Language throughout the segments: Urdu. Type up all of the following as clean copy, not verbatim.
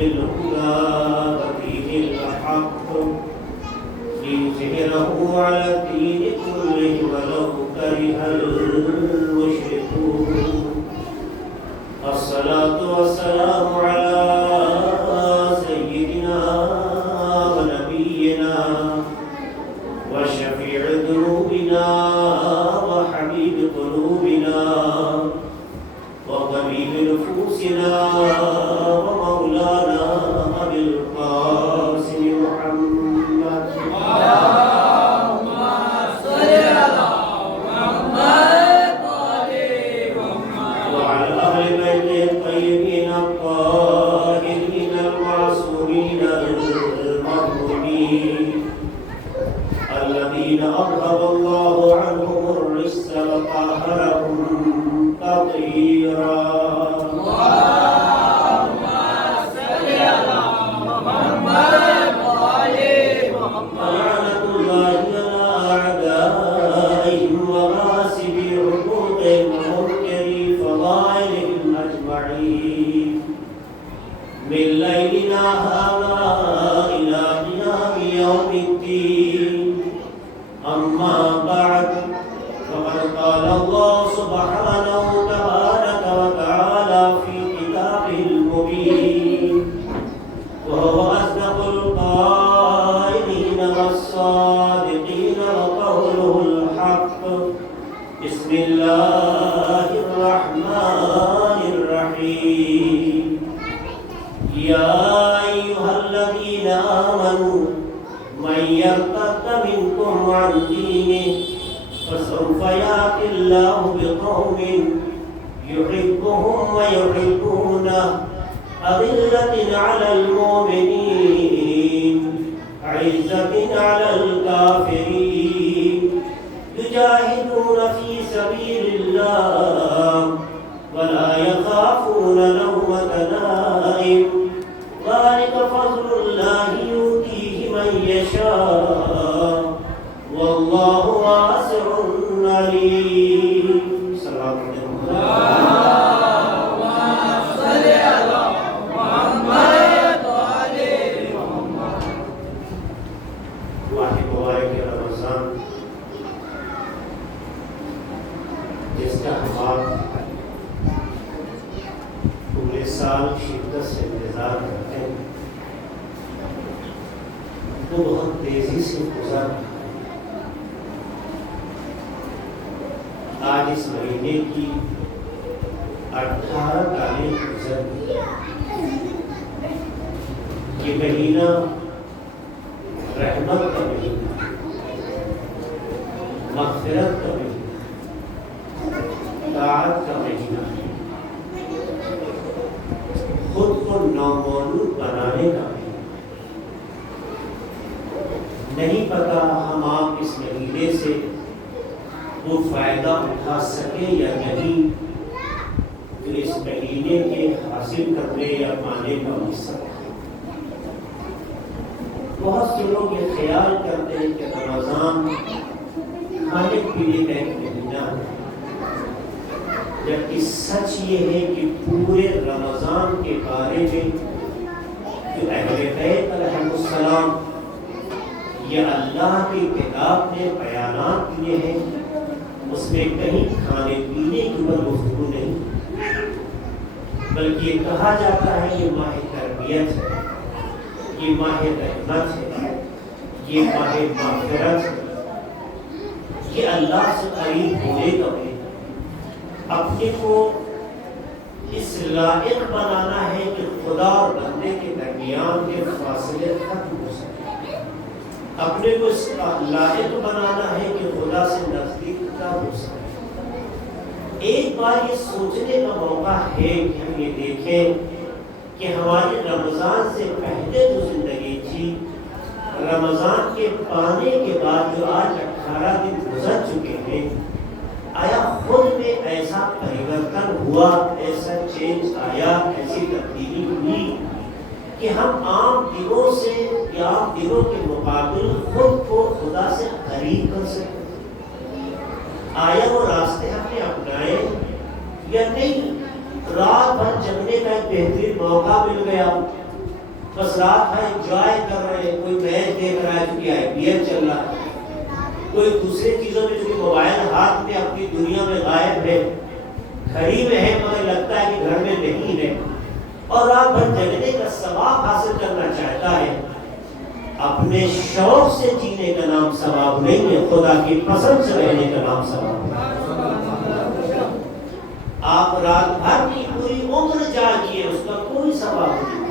بالهدى ودين الحق ليظهره على الدين كله ولو كره المشركون. الصلاة والسلام على سيدنا ونبينا وشفيع ذنوبنا وحبيب قلوبنا وطبيب نفوسنا ومولانا أبي القاسم محمد. اللهم صل على محمد وعلى أهل بيته الطيبين الطاهرين المعصومين المظلومين الذين أذهب الله عنهم الرجس وطهرهم تطهيرا. اللهم صل على محمد لعنة الله على أعدائهم وغاسبي حقوقهم ومنكري فضائلهم أجمعين من ليلنا هذا إلى قيام يوم الدين. أما بعد فقد قال الله سبحانه تبارك وتعالى في كتابه المبين وهو أصدق القائلين والصادقين وقوله الحق. بسم الله الرحمن الرحيم. يا أيها الذين آمنوا من يرتد منكم عن دينه فسوف يأتي الله بقوم يحبهم ويحبونه أذلة على المؤمنين عزة على الكافرين يجاهدون في سبيل الله ولا يخافون لومة لائم ذلك فضل الله يؤتيه من يشاء والله واسع عليم. صلوات اللهم صل على محمد واحد مبارک رمضان جس کا ہم آپ پورے سال شدت سے انتظار کرتے ہیں وہ بہت تیزی سے گزر رہا ہے. آج اس مہینے کی 18 تاریخ گزر گئی. یہ مہینہ رحمت کا مہینہ، مغفرت کا مہینہ، طاعت کا مہینہ، خود کو نامولود بنانے کا مہینہ. نہیں پتا ہم آپ اس مہینے سے وہ فائدہ اٹھا سکے یا نہیں تو اس مہینے کے حاصل کرنے یا پانے کا مقصد ہے. بہت سے لوگ یہ خیال کرتے ہیں کہ رمضان کھانے پینے کا ایک مہینہ ہے، جبکہ سچ یہ ہے کہ پورے رمضان کے بارے میں جو اہل بیت علیہ السلام یا اللہ کی کتاب نے بیانات دیے ہیں اس میں کہیں کھانے پینے کی گفتگو نہیں، بلکہ یہ کہا جاتا ہے یہ ماہ تربیت ہے، یہ ماہ رحمت ہے، یہ ماہ مغفرت ہے، یہ اللہ سے قریب ہونے کا مہینہ. اپنے کو اس لائق بنانا ہے کہ خدا اور بندے کے درمیان کے فاصلے ختم ہو سکے. اپنے کو اس کا لائق بنانا ہے کہ خدا سے نزدیک ہو سکے. ایک بار یہ سوچنے کا موقع ہے کہ ہم یہ دیکھیں کہ ہماری رمضان سے پہلے جو زندگی تھی، رمضان کے پانے کے بعد جو آج 18 دن گزر چکے ہیں، آیا خود میں ایسا پریورتن ہوا، ایسا چینج آیا، ایسی تبدیلی ہوئی کہ ہم عام دنوں سے یا عام دنوں کے مقابل خود کو خدا سے قریب کر سکتے؟ آیا وہ راستے ہم نے اپنائے یا نہیں؟ رات بھر جگنے کا ایک بہترین موقع مل گیا، بس رات بھر انجوائے کر رہے ہیں، کوئی میچ دیکھ رہا ہے کیونکہ IPL چل رہا ہے، کوئی دوسری چیزوں میں چونکہ موبائل ہاتھ میں اپنی دنیا میں غائب ہے، گھڑی میں ہے مگر لگتا ہے کہ گھر میں نہیں ہے، اور رات بھر جگنے کا ثواب حاصل کرنا چاہتا ہے، اپنے شوق سے جینے کا نام ثواب نہیں ہے، خدا کی پسند سے رہنے کا نام ثواب ہے۔ آپ رات بھر کی پوری عمر جاگیے، اس کا کوئی ثواب نہیں ہے۔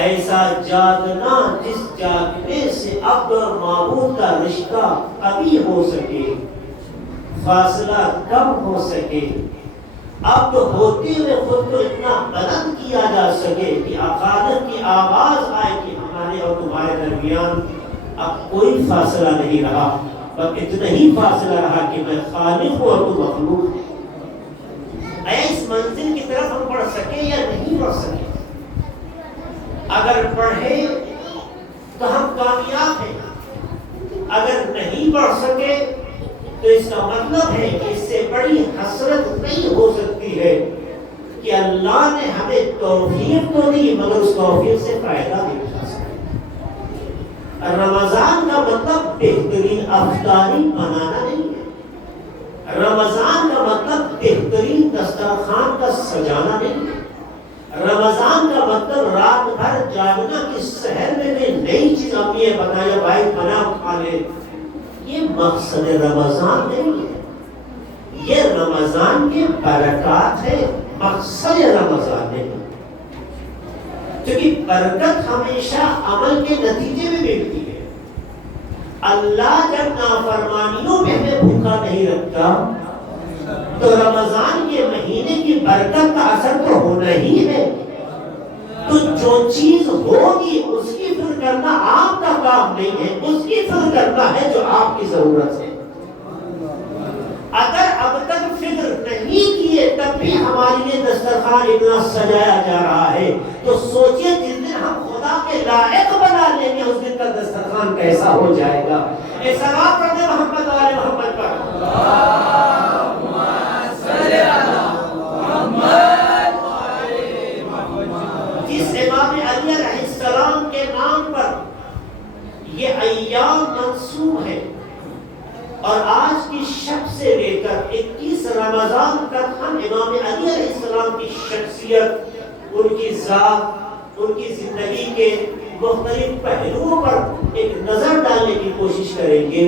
ایسا جاگنا جس جاگنے سے عبد اور معبود کا رشتہ ابھی ہو سکے، فاصلہ کم ہو سکے، عبد ہوتے ہوئے خود کو اتنا بلند کیا جا سکے کہ خالق کی آواز آئے کہ ہمارے اور تمہارے درمیان اب کوئی فاصلہ نہیں رہا، بس اتنا ہی فاصلہ رہا کہ میں خالق ہوں اور تو مخلوق ہے۔ اس منزل کی طرف ہم بڑھ سکے یا نہیں بڑھ سکے؟ اگر بڑھے تو ہم کامیاب ہیں، اگر نہیں بڑھ سکے تو اس کا مطلب ہے کہ اس سے بڑی حسرت نہیں ہو سکتی ہے کہ اللہ نے ہمیں توفیق تو دی مگر اس توفیق سے فائدہ نہیں اٹھا سکے۔ رمضان کا مطلب بہترین افطاری بنانا نہیں ہے، رمضان کا مطلب بہترین دسترخوان کا سجانا نہیں ہے، رمضان کا مطلب رات بھر جاگنا کہ سحر میں نئی چیز اپنی ہے بتایا بھائی بنا کھا لے، یہ مقصد رمضان نہیں ہے، یہ رمضان کے برکات ہے، مقصد رمضان نہیں، کیونکہ برکت ہمیشہ عمل کے نتیجے میں ملتی ہے۔ اللہ جب نافرمانیوں میں ہمیں بھوکا نہیں رکھتا تو رمضان کے مہینے کی برکت کا اثر تو ہونا ہی ہے۔ تو جو چیز ہوگی اس کی فکر کرنا آپ کا کام نہیں ہے، اس کی فکر کرنا ہے جو آپ کی ضرورت ہے۔ اگر اب تک فکر نہیں کیے تب بھی ہمارے لیے دسترخوان اتنا سجایا جا رہا ہے تو سوچئے جس دن ہم خدا کے لائق بنا لیں گے اس دن کا دسترخوان کیسا ہو جائے گا۔ اے صلوات پڑھتے محمد والے محمد پر۔ اللہم صلی علی محمد وعلی محمد۔ جس امام علی علیہ السلام کے نام پر یہ ایام منسوب ہے اور آج کی شب سے لے کر 21 رمضان تک ہم امام علی علیہ السلام کی شخصیت، ان کی ذات، ان کی زندگی کے مختلف پہلوؤں پر ایک نظر ڈالنے کی کوشش کریں گے۔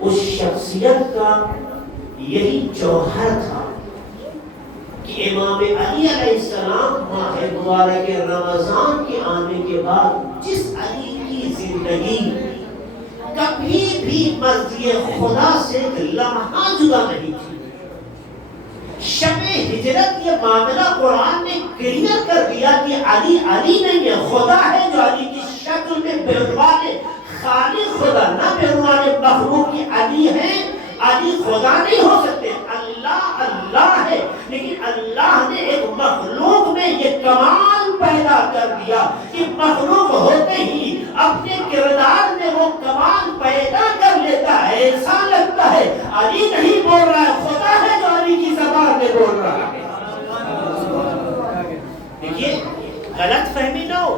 اس شخصیت کا یہی جوہر تھا کہ امام علی علیہ السلام ماہ مبارک رمضان کے آنے کے بعد جس علی کی زندگی کبھی بھی مرضی خدا سے لمحہ جدا نہیں تھی۔ شب ہجرت یہ معاملہ قرآن نے کلیئر کر دیا کہ علی علی نہیں ہے، خدا ہے جو علی کی شکل میں بےعنوان خالق خدا، نہ بےعنوان مخلوق کی علی ہے۔ علی خدا نہیں ہو سکتے، اللہ اللہ ہے، لیکن اللہ نے ایک مخلوق میں یہ کمال پیدا کر دیا کہ مخلوق ہوتے ہی اپنے کردار میں وہ کمال پیدا کر لیتا ہے۔ ایسا لگتا ہے علی نہیں بول رہا ہے، خدا ہے جو علی کی زبان میں بول رہا ہے۔ دیکھیے غلط فہمی نہ ہو،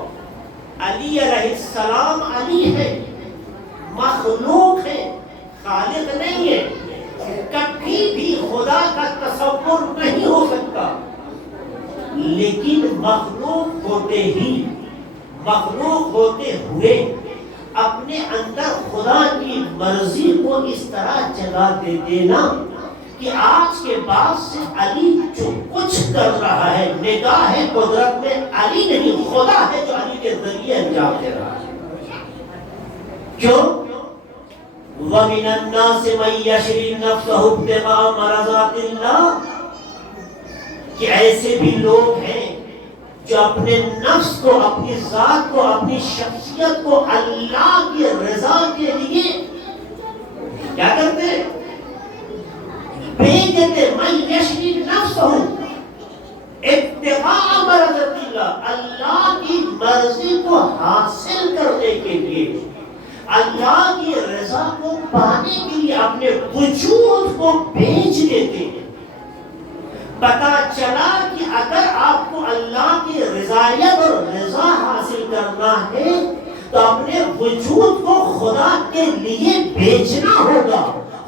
علی علیہ السلام علی ہے، مخلوق ہے، خالق نہیں ہے، کبھی بھی خدا کا تصور نہیں ہو سکتا، لیکن مخلوق ہوتے ہی، مخلوق ہوتے ہوئے اپنے اندر خدا کی مرضی کو اس طرح جگہ دے دینا کہ آج کے بعد سے علی جو کچھ کر رہا ہے نگاہ قدرت میں علی نہیں، خدا ہے جو علی کے ذریعے انجام دے رہا ہے۔ کیوں؟ وَمِنَ النَّاسِ مَن يَشْرِي نَفْسَهُ ابْتِغَاءَ مَرْضَاتِ اللَّهِ کہ ایسے بھی لوگ ہیں جو اپنے نفس کو، اپنی ذات کو، اپنی شخصیت کو اللہ کی رضا کے لیے کیا کرتے ہیں؟ بیچ دیتے۔ مَن يَشْرِي نَفْسَهُ ابْتِغَاءَ مَرْضَاتِ اللَّهِ، اللہ کی مرضی کو حاصل کرنے کے لیے، اللہ کی رضا کو پانے کے لیے اپنے وجود کو بیچ دیتے ہیں۔ پتا چلا کہ اگر آپ کو اللہ کی رضایت اور رضا حاصل کرنا ہے تو اپنے وجود کو خدا کے لیے بیچنا ہوگا.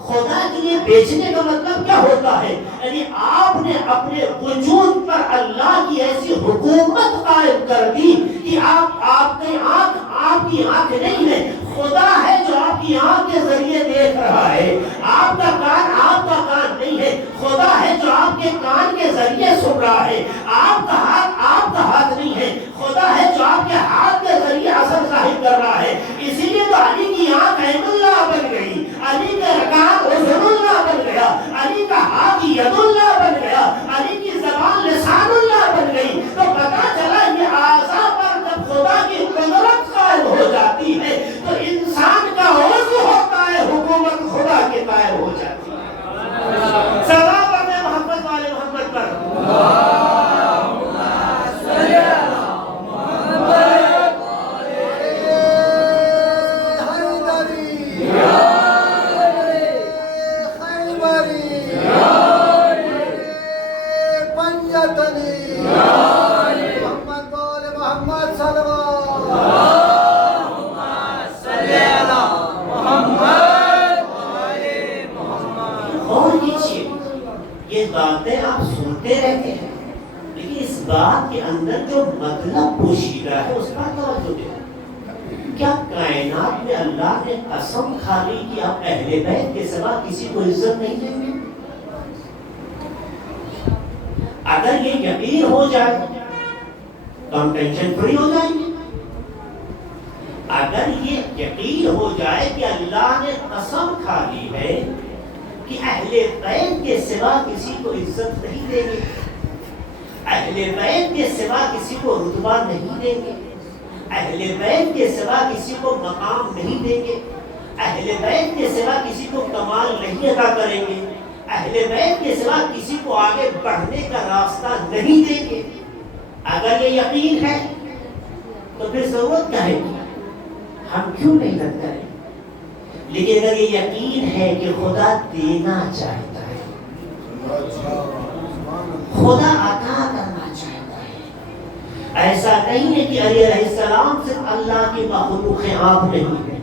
خدا کے لیے بیچنے کا مطلب کیا ہوتا ہے؟ یعنی آپ نے اپنے وجود پر اللہ کی ایسی حکومت قائم کر دی کہ آپ کی آنکھ نہیں ہے، خدا ہے جو آپ کی آنکھ کے ذریعے دیکھ رہا ہے. آپ کا کان نہیں ہے، خدا ہے جو آپ کے کان کے ذریعے سن رہا ہے. آپ کا ہاتھ نہیں ہے، خدا ہے جو آپ کے ہاتھ کے ذریعے اثر ظاہر کر رہا ہے. اسی لیے تو علی کی آنکھ عین اللہ بن گئی، علی کا کان عذر اللہ بن گیا، علی کا ہاتھ ید اللہ بن گیا، علی کی زبان لسان اللہ بن گئی. تو پتا چلا یہ اعضاء پر جب خدا کی قدرت قائم ہو جاتی ہے تو انسان کا عضو ہوتا ہے، حکومت خدا کے قائم ہو جاتی ہے. سدا پڑھیں محمد والے محمد پر. باتیں آپ سنتے رہتے ہیں لیکن اس بات کے اندر جو مطلب پوشیدہ ہے اس پر توجہ دیں. کیا کائنات میں اللہ نے قسم کھا لی کہ آپ اہل بیت کے سوا کسی کو عزت نہیں دیں گے؟ اگر یہ یقین ہو جائے تو ہم ٹینشن فری ہو جائیں گے. اگر یہ یقین ہو جائے کہ اللہ نے قسم کھا لی ہے کہ اہل بیت کے سوا کسی کو عزت نہیں دیں گے، اہل بیت کے سوا کسی کو رتبہ نہیں دیں گے، اہل بیت کے سوا کسی کو مقام نہیں دیں گے، اہل بیت کے سوا کسی کو کمال نہیں عطا کریں گے، اہل بیت کے سوا کسی کو آگے بڑھنے کا راستہ نہیں دیں گے. اگر یہ یقین ہے تو پھر ضرورت کیا ہے؟ ہم کیوں محنت کریں؟ لیکن اگر یہ یقین ہے کہ خدا دینا چاہتا ہے، خدا عطا کرنا چاہتا ہے، ایسا نہیں ہے کہ علی علیہ السلام صرف اللہ کی مخلوق ہیں، آپ نہیں ہیں.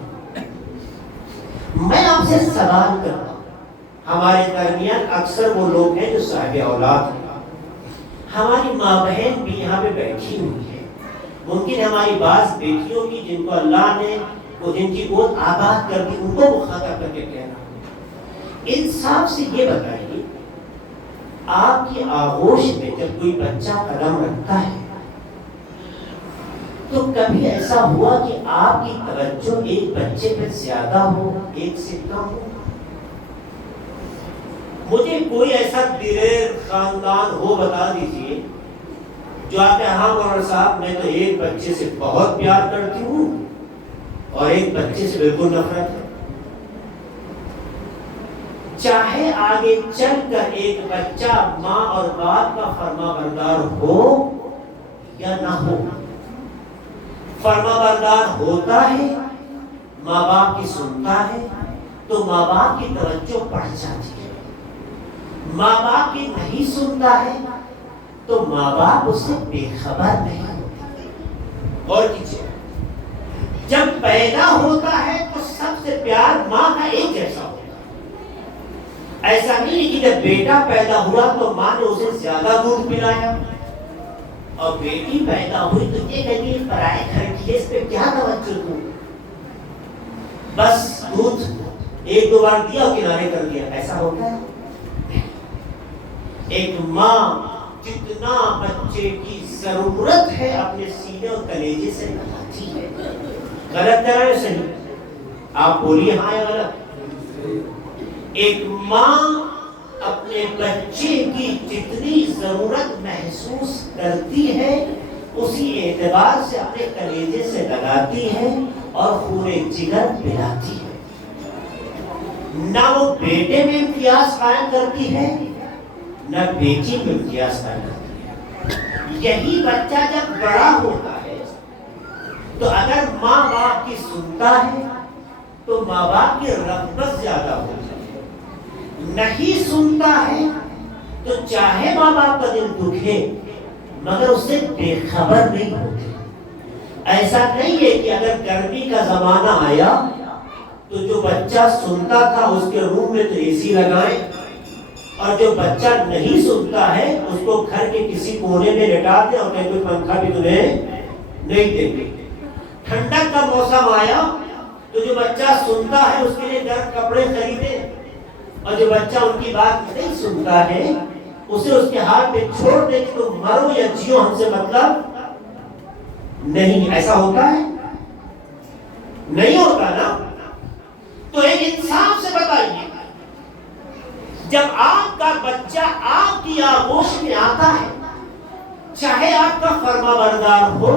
میں آپ سے سوال کرتا ہوں، ہمارے درمیان اکثر وہ لوگ ہیں جو صاحب اولاد ہیں، ہماری ماں بہن بھی یہاں پہ بیٹھی ہوئی ہے. ممکن ہماری بعض بیٹیوں کی جن کو اللہ نے وہ جن کی گود آباد کر دی ان کو مخاطب کر کے کہنا، انصاف سے یہ بتائیے آپ کی آغوش میں جب کوئی بچہ قدم رکھتا ہے تو کبھی ایسا ہوا کہ آپ کی توجہ ایک بچے پہ زیادہ ہو، ایک سے کم ہو؟ مجھے کوئی ایسا دلیر خاندان ہو بتا دیجئے جو آپ کے ہاں مولانا صاحب میں تو ایک بچے سے بہت پیار کرتی ہوں اور ایک بچے سے بالکل نفرت ہے. چاہے آگے چل کر ایک بچہ ماں اور باپ کا فرما بردار ہو یا نہ ہو، فرما بردار ہوتا ہے، ماں باپ کی سنتا ہے تو ماں باپ کی توجہ بڑھ جاتی ہے. ماں باپ کی نہیں سنتا ہے تو ماں باپ اس سے بے خبر نہیں ہوتے. اور کیجیے جب پیدا ہوتا ہے تو سب سے پیار ماں کا ایک جیسا ہوتا ہے. ایسا نہیں کہ جب بیٹا پیدا ہوا تو ماں نے اسے زیادہ دودھ پلایا اور بیٹی پیدا ہوئی تو یہ کہتی ہے پرائے گھر کی اس پہ کیا توجہ دوں، بس دودھ ایک دو بار دیا اور کنارے کر دیا. ایسا ہوتا ہے؟ ایک ماں جتنا بچے کی ضرورت ہے اپنے سینے اور کلیجے سے نبھاتی ہے. غلط کر رہے صحیح؟ آپ بولیے ہاں یا غلط؟ ایک ماں اپنے بچے کی جتنی ضرورت محسوس کرتی ہے اسی اعتبار سے اپنے کلیجے سے لگاتی ہے اور خون جگر پلاتی ہے. نہ وہ بیٹے میں امتیاز قائم کرتی ہے نہ بیٹی میں امتیاز قائم کرتی ہے. یہی بچہ جب بڑا ہوتا ہے تو اگر ماں باپ کی سنتا ہے تو ماں باپ کی رغبت زیادہ ہو جاتی ہے. نہیں سنتا ہے تو چاہے ماں باپ کا دل دکھے مگر اس سے بے خبر نہیں ہوتے. ایسا نہیں ہے کہ اگر گرمی کا زمانہ آیا تو جو بچہ سنتا تھا اس کے روم میں تو اے سی لگائیں، اور جو بچہ نہیں سنتا ہے اس کو گھر کے کسی کونے میں لٹا دیں اور کوئی پنکھا بھی تمہیں نہیں دیں گے۔ ٹھنڈک کا موسم آیا تو جو بچہ سنتا ہے اس کے لیے گرم کپڑے خریدے، اور جو بچہ ان کی بات نہیں سنتا ہے اسے اس کے ہاتھ میں چھوڑ دے کہ تم مرو یا جیو، ہم سے مطلب نہیں۔ ایسا ہوتا ہے؟ نہیں ہوتا نا۔ تو ایک انسان سے بتائیے، جب آپ کا بچہ آپ کی آغوش میں آتا ہے، چاہے آپ کا فرما بردار ہو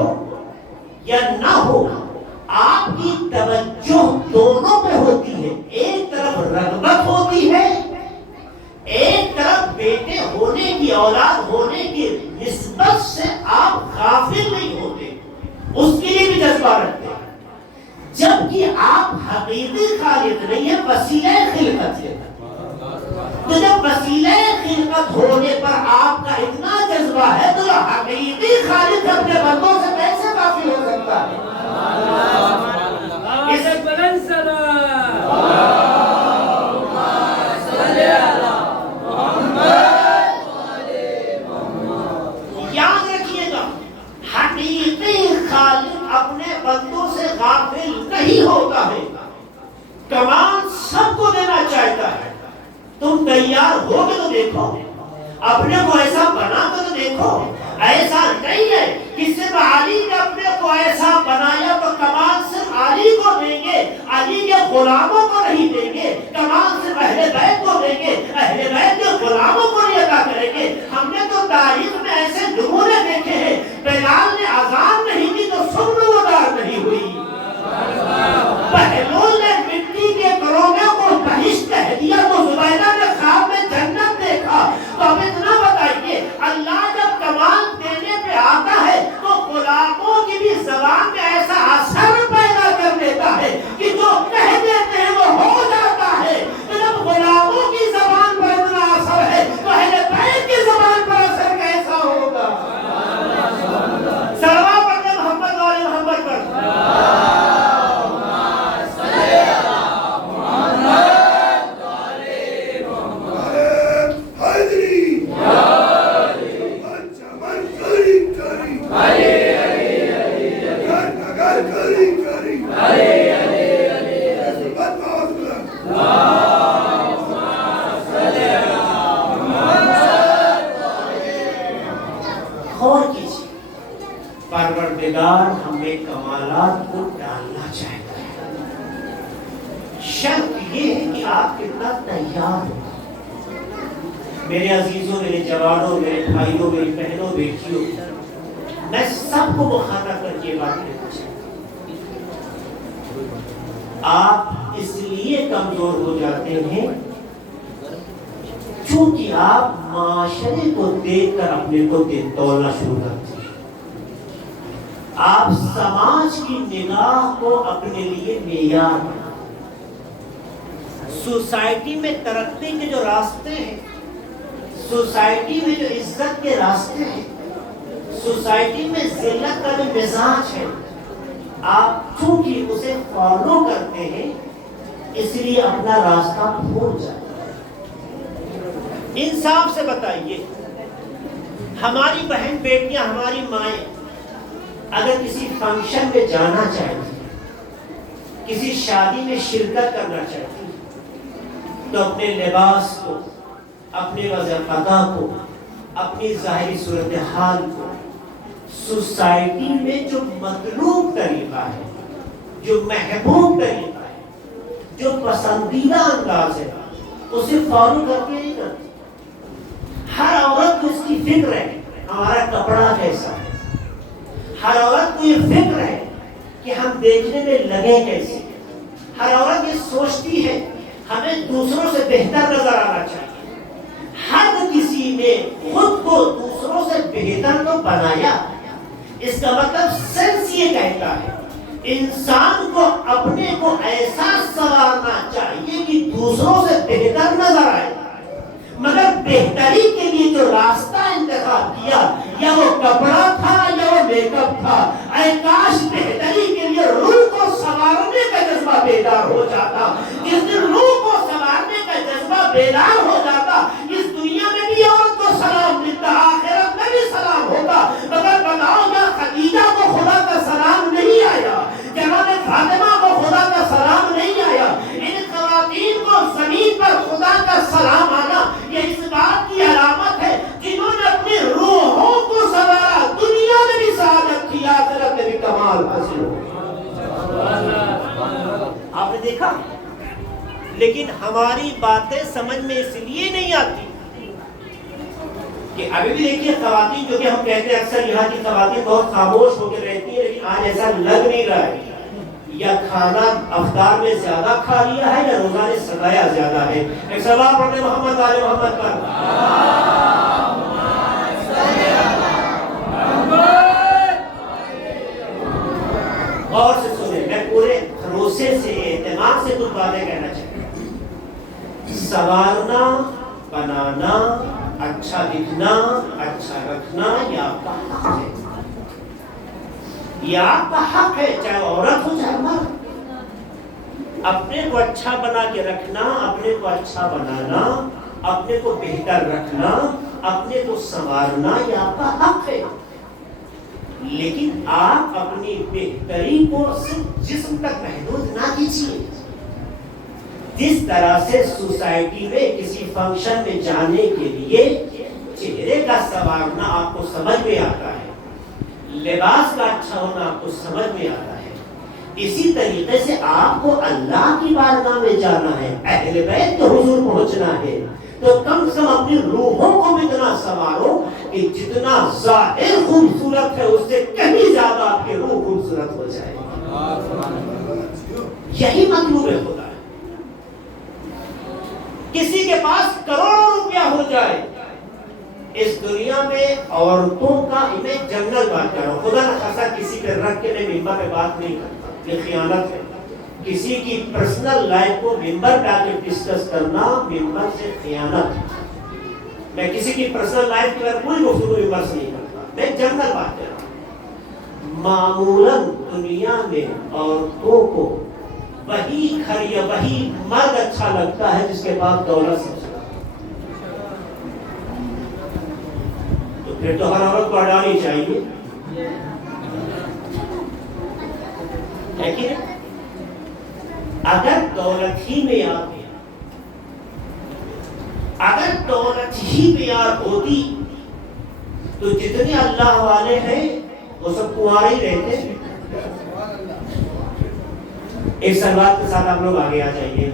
یا نہ ہو، آپ کی توجہ دونوں پہ ہوتی ہے۔ ایک طرف رغبت ہوتی ہے، ایک طرف بیٹے ہونے کی، اولاد ہونے کی نسبت سے آپ غافل نہیں ہوتے، اس کے لیے بھی جذبہ رکھتے ہیں، جبکہ آپ حقیقی خالق نہیں ہیں، وسیلہ خلقت ہے۔ تو جب وسیلہ خلقت ہونے پر آپ کا اتنا جذبہ ہے تو حقیقی خالق اپنے بندوں سے کیسے غافل ہو سکتا ہے؟ یاد رکھیے گا، حقیقی خالق اپنے بندوں سے غافل نہیں ہوتا ہے، کمال سب کو دینا چاہتا ہے۔ تم تیار ہو کے تو دیکھو، اپنے کو ایسا بنا کے تو دیکھو۔ ایسا نہیں ہے کہ صرف علی نے اپنے کو ایسا بنایا تو کمال صرف علی کو دیں گے، علی کے غلاموں کو نہیں دیں گے، کمال صرف اہل بیت کو دیں گے، اہل بیت کے غلاموں کو نہیں عطا کریں گے۔ ہم نے تو تاریخ میں ایسے نمونے دیکھے ہیں، بلال نے اذان نہیں کی تو صبح وداع نہیں ہوئی، بہلول نے مٹی کے کروڑوں کو بہشت کہہ دیا تو زبیدہ نے خواب میں جنت دیکھا۔ تو اب اتنا بتائیے، اللہ جب کمال دینے پہ آتا ہے تو غلاموں کی بھی زبان میں ایسا اثر پیدا کر دیتا ہے کہ جو کہہ دیتے ہیں وہ ہو جاتا ہے۔ تو جب غلاموں کی زبان پر اتنا اثر ہے تو اہل بیت کی زبان پر اثر کیسا ہوگا؟ صلوات پڑھیں محمد والے محمد پر۔ پروردگار ہمیں کمالات کو ڈالنا چاہتا ہے، شرط یہ ہے کہ آپ کتنا تیار ہو۔ میرے عزیزوں، میرے جوانوں، میرے بھائیوں، میری بہنوں، بیٹیوں، میں سب کو مخاطب کر کے بات کرنا چاہتا ہوں، آپ اس لیے کمزور ہو جاتے ہیں چونکہ آپ معاشرے کو دیکھ کر اپنے کو تولنا شروع کرتے ہیں۔ آپ سماج کی نگاہ کو اپنے لیے معیار بناتے ہیں۔ سوسائٹی میں ترقی کے جو راستے ہیں، سوسائٹی میں جو عزت کے راستے ہیں، سوسائٹی میں ذلت کا جو مزاج ہے، آپ چونکہ اسے فالو کرتے ہیں اس لیے اپنا راستہ بھول جاتے ہیں۔ انصاف سے بتائیے، ہماری بہن بیٹیاں، ہماری مائیں اگر کسی فنکشن میں جانا چاہتی ہیں، کسی شادی میں شرکت کرنا چاہتی ہیں، تو اپنے لباس کو، اپنے وضع ادا کو، اپنی ظاہری صورتحال کو سوسائٹی میں جو مطلوب طریقہ ہے، جو محبوب طریقہ ہے، جو پسندیدہ انداز ہے، اسے فالو کرتے نہیں کرتے۔ ہر عورت کو اس کی فکر ہے ہمارا کپڑا کیسا ہے، ہر عورت کو یہ فکر ہے کہ ہم دیکھنے میں لگے کیسے، ہر عورت یہ سوچتی ہے ہمیں دوسروں سے بہتر نظر آنا چاہیے۔ ہر کسی نے خود کو دوسروں سے بہتر تو بنایا، اس کا مطلب سینس یہ کہتا ہے انسان کو اپنے کو ایسا سنوارنا چاہیے کہ دوسروں سے بہتر نظر آئے، مگر بہتری کے لیے جو راستہ انتخاب کیا، یا وہ کپڑا تھا یا وہ میک اپ تھا، اے کاش دیکھا، لیکن ہماری باتیں سمجھ میں اس لیے نہیں آتی کہ ابھی بھی دیکھیے خواتین، جو کہ ہم کہتے ہیں اکثر یہاں کی خواتین بہت خاموش ہو کے رہتی ہیں، لیکن آج ایسا لگ نہیں رہا ہے یا کھانا افطار میں زیادہ کھا لیا ہے یا روزہ نے سکایا زیادہ ہے۔ ایک سلام پڑھنے محمد والے محمد پر۔ اور سے سنیں، میں پورے بھروسے سے اعتماد سے کچھ باتیں کہنا چاہتا ہوں۔ سنوارنا، بنانا، اچھا دکھنا، اچھا رکھنا یہ آپ کا حق ہے، یہ آپ کا حق ہے، چاہے عورت ہو چاہے مرد۔ اپنے کو اچھا بنا کے رکھنا، اپنے کو اچھا بنانا، اپنے کو بہتر رکھنا، اپنے کو سنوارنا یہ آپ کا حق ہے، لیکن آپ اپنی بہتری کو صرف جسم تک محدود نہ کیجیے۔ جس طرح سے سوسائٹی میں کسی فنکشن میں جانے کے لیے چہرے کا سنوارنا آپ کو سمجھ میں آتا ہے، لباس کا اچھا ہونا آپ کو سمجھ میں آتا ہے، اسی طریقے سے آپ کو اللہ کی بارگاہ میں جانا ہے، اہل بیت کے حضور پہنچنا ہے، تو کم سے کم اپنی روحوں کو بھی اتنا سنوارو کہ جتنا ظاہر خوبصورت ہے اس سے کہیں زیادہ آپ کی روح خوبصورت ہو جائے۔ یہی مطلوب ہے خدا ہے۔ کسی کے پاس کروڑوں روپیہ ہو جائے، اس دنیا میں عورتوں کا امیج جنگل بات کر رہا ہوں، خدا نہ خاصا کسی پہ رکھ کے میں ممبر پہ بات نہیں کرتا، یہ خیانت ہے۔ کسی کی پرسنل لائف کو ممبر پہ آ کے ڈسکس کرنا ممبر سے خیانت ہے۔ میں کسی کی پرسنل لائف کے بارے کوئی گفتگو ممبر سے نہیں کرتا، میں جنرل بات کر رہا ہوں۔ معمولاً دنیا میں عورتوں کو وہی گھر یا وہی مرد اچھا لگتا ہے جس کے پاس دولت سب سے، تو پھر تو ہر عورت کو ہٹانی چاہیے، لیکن اگر دولت ہی معیار ہے، اگر دولت ہی معیار ہوتی تو جتنے اللہ والے ہیں وہ سب کنوارے ہی رہتے۔ ایک سلوات کے ساتھ آپ لوگ آگے آ جائیے۔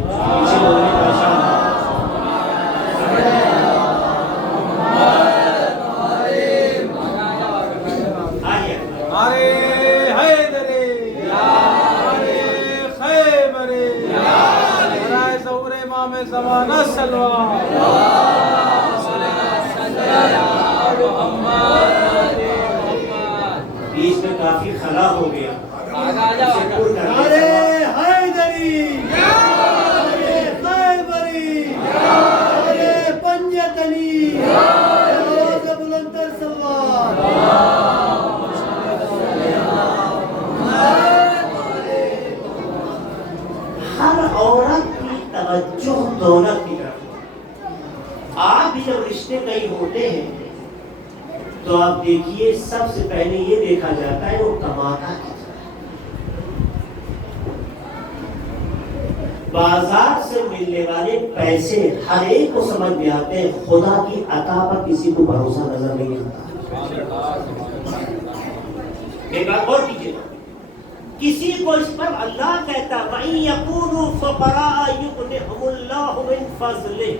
زمانہ سلوات بیچ میں کافی خلا ہو گیا، ہر عورت کی توجہ دولت کی طرف۔ آپ بھی جب رشتے کئی ہوتے ہیں تو آپ دیکھیے سب سے پہلے یہ دیکھا جاتا ہے وہ کماتا کتنا ہے۔ بازار سے ملنے والے پیسے ہر ایک کو سمجھ میں آتے ہیں، خدا کی عطا پر کسی کو بھروسہ نظر نہیں آتا۔ ایک بات اور کیجیے، کسی کو اس پر اللہ کہتا وَإِن يَكُونُوا فُقَرَاءَ يُغْنِهُمُ اللَّهُ مِن فَضْلِهِ۔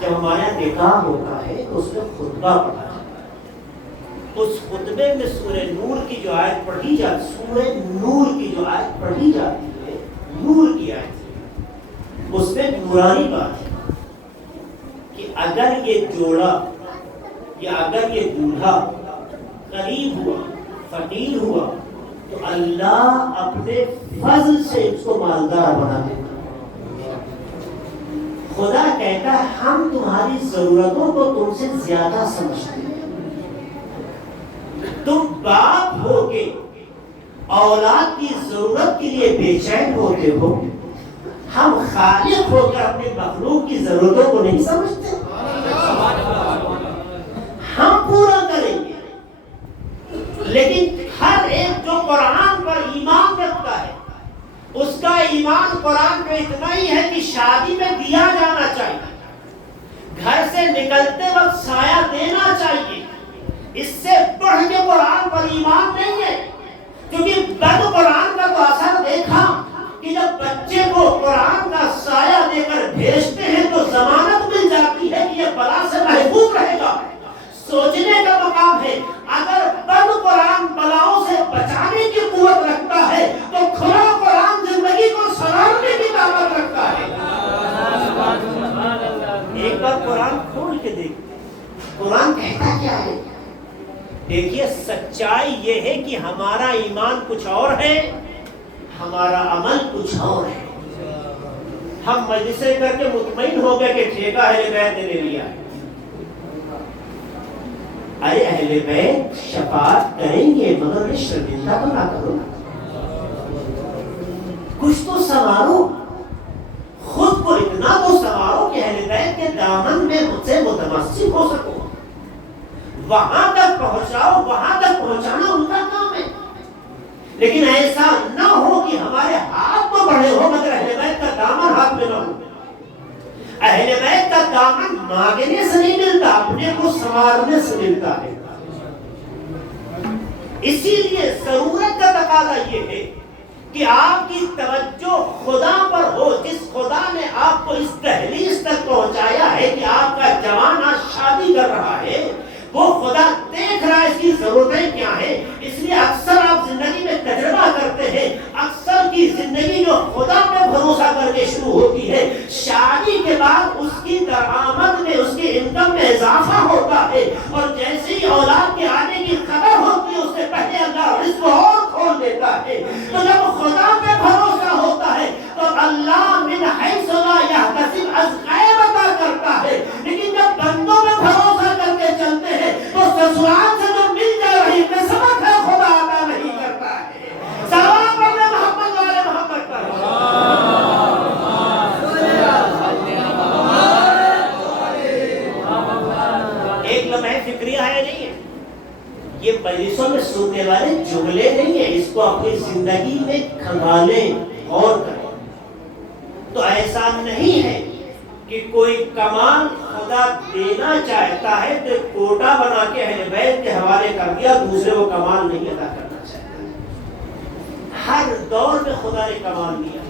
جب ہمارا نکاح ہوتا ہے تو اس میں خطبہ پڑھا جاتا، اس خطبے میں سورہ نور کی جو آیت پڑھی جاتی، سورہ نور کی جو آیت پڑھی جاتی ہے، نور کی آیت، اس میں نورانی بات ہے کہ اگر یہ جوڑا یا اگر یہ دولہا غریب ہوا، فقیر ہوا، تو اللہ اپنے فضل سے اس کو مالدار بنا دیتا۔ خدا کہتا ہے ہم تمہاری ضرورتوں کو تم سے زیادہ سمجھتے ہیں۔ تم باپ ہو کے اولاد کی ضرورت کے لیے بے چین ہوتے ہو، ہم خالق ہو کر اپنے مخلوق کی ضرورتوں کو نہیں سمجھتے؟ ہم پورا کریں گے، لیکن ہر ایک جو قرآن پر ایمان رکھتا ہے اس کا ایمان قرآن پہ اتنا ہی ہے کہ شادی میں دیا جانا چاہیے، گھر سے نکلتے وقت سایہ دینا چاہیے، اس سے بڑھ کے قرآن پر ایمان نہیں ہے۔ کیونکہ بد قرآن کا تو اثر دیکھا کہ جب بچے کو سچائی یہ ہے کہ ہمارا ایمان کچھ اور ہے، ہمارا عمل کچھ اور ہے۔ ہم مجلسیں کر کے مطمئن ہو گئے کہ ٹھیکہ اہل بیت نے لے لیا۔ ارے اہل بیت شفاعت کریں گے مگر انہیں شرمندہ تو نہ کرو، کچھ تو سنوارو، خود کو اتنا تو سنوارو کہ اہل بیت کے دامن میں مجھ سے متمسک ہو سکو، وہاں تک پہنچاؤ، وہاں تک پہنچانا ان کا کام ہے۔ لیکن ایسا نہ ہو کہ ہمارے ہاتھ تو بڑھے ہو مگر اہل بیت کا دامن ہاتھ میں نہ ہو۔ اہل بیت کا دامن مانگنے سے نہیں ملتا، اپنے کو سنوارنے سے ملتا ہے۔ اسی لیے ضرورت کا تقاضا یہ ہے کہ آپ کی توجہ خدا پر ہو، جس خدا نے آپ کو اس دہلیز تک پہنچایا ہے کہ آپ کا جوان آج شادی کر رہا ہے، وہ خدا دیکھ رہا ہے اس کی ضرورتیں کیا ہیں۔ اس لیے اکثر آپ زندگی میں تجربہ کرتے ہیں، اکثر کی زندگی جو خدا پہ بھروسہ کر کے شروع ہوتی ہے، شادی کے بعد اس کی درآمد میں، اس کی انکم میں اضافہ ہوتا ہے، اور جیسے ہی اولاد کے آنے کی خبر ہوتی ہے اس سے پہلے اللہ رزق اور کھول دیتا ہے۔ تو جب خدا پہ بھروسہ ہوتا ہے تو اللہ من حیث لا یحتسب از غیب عطا کرتا ہے، لیکن جب بندوں پہ بھروسہ کر کے چلتے ہیں تو سسرال سے جو مل جائے وہی میں سبق ہے، خدا عطا نہیں کرتا ہے۔ سلام پڑھنے محمد والے محمد پر۔ ایک لمحہ فکریہ ہے نہیں ہے، یہ مجلسوں میں سننے والے جملے نہیں ہیں، اس کو اپنی زندگی میں کھنگالیں اور کریں۔ تو ایسا نہیں ہے کہ کوئی کمال خدا دینا چاہتا ہے تو کوٹا بنا کے اہل بیت کے حوالے کر دیا، دوسرے وہ کمال نہیں ادا کرنا چاہتا۔ ہر دور میں خدا نے کمال دیا،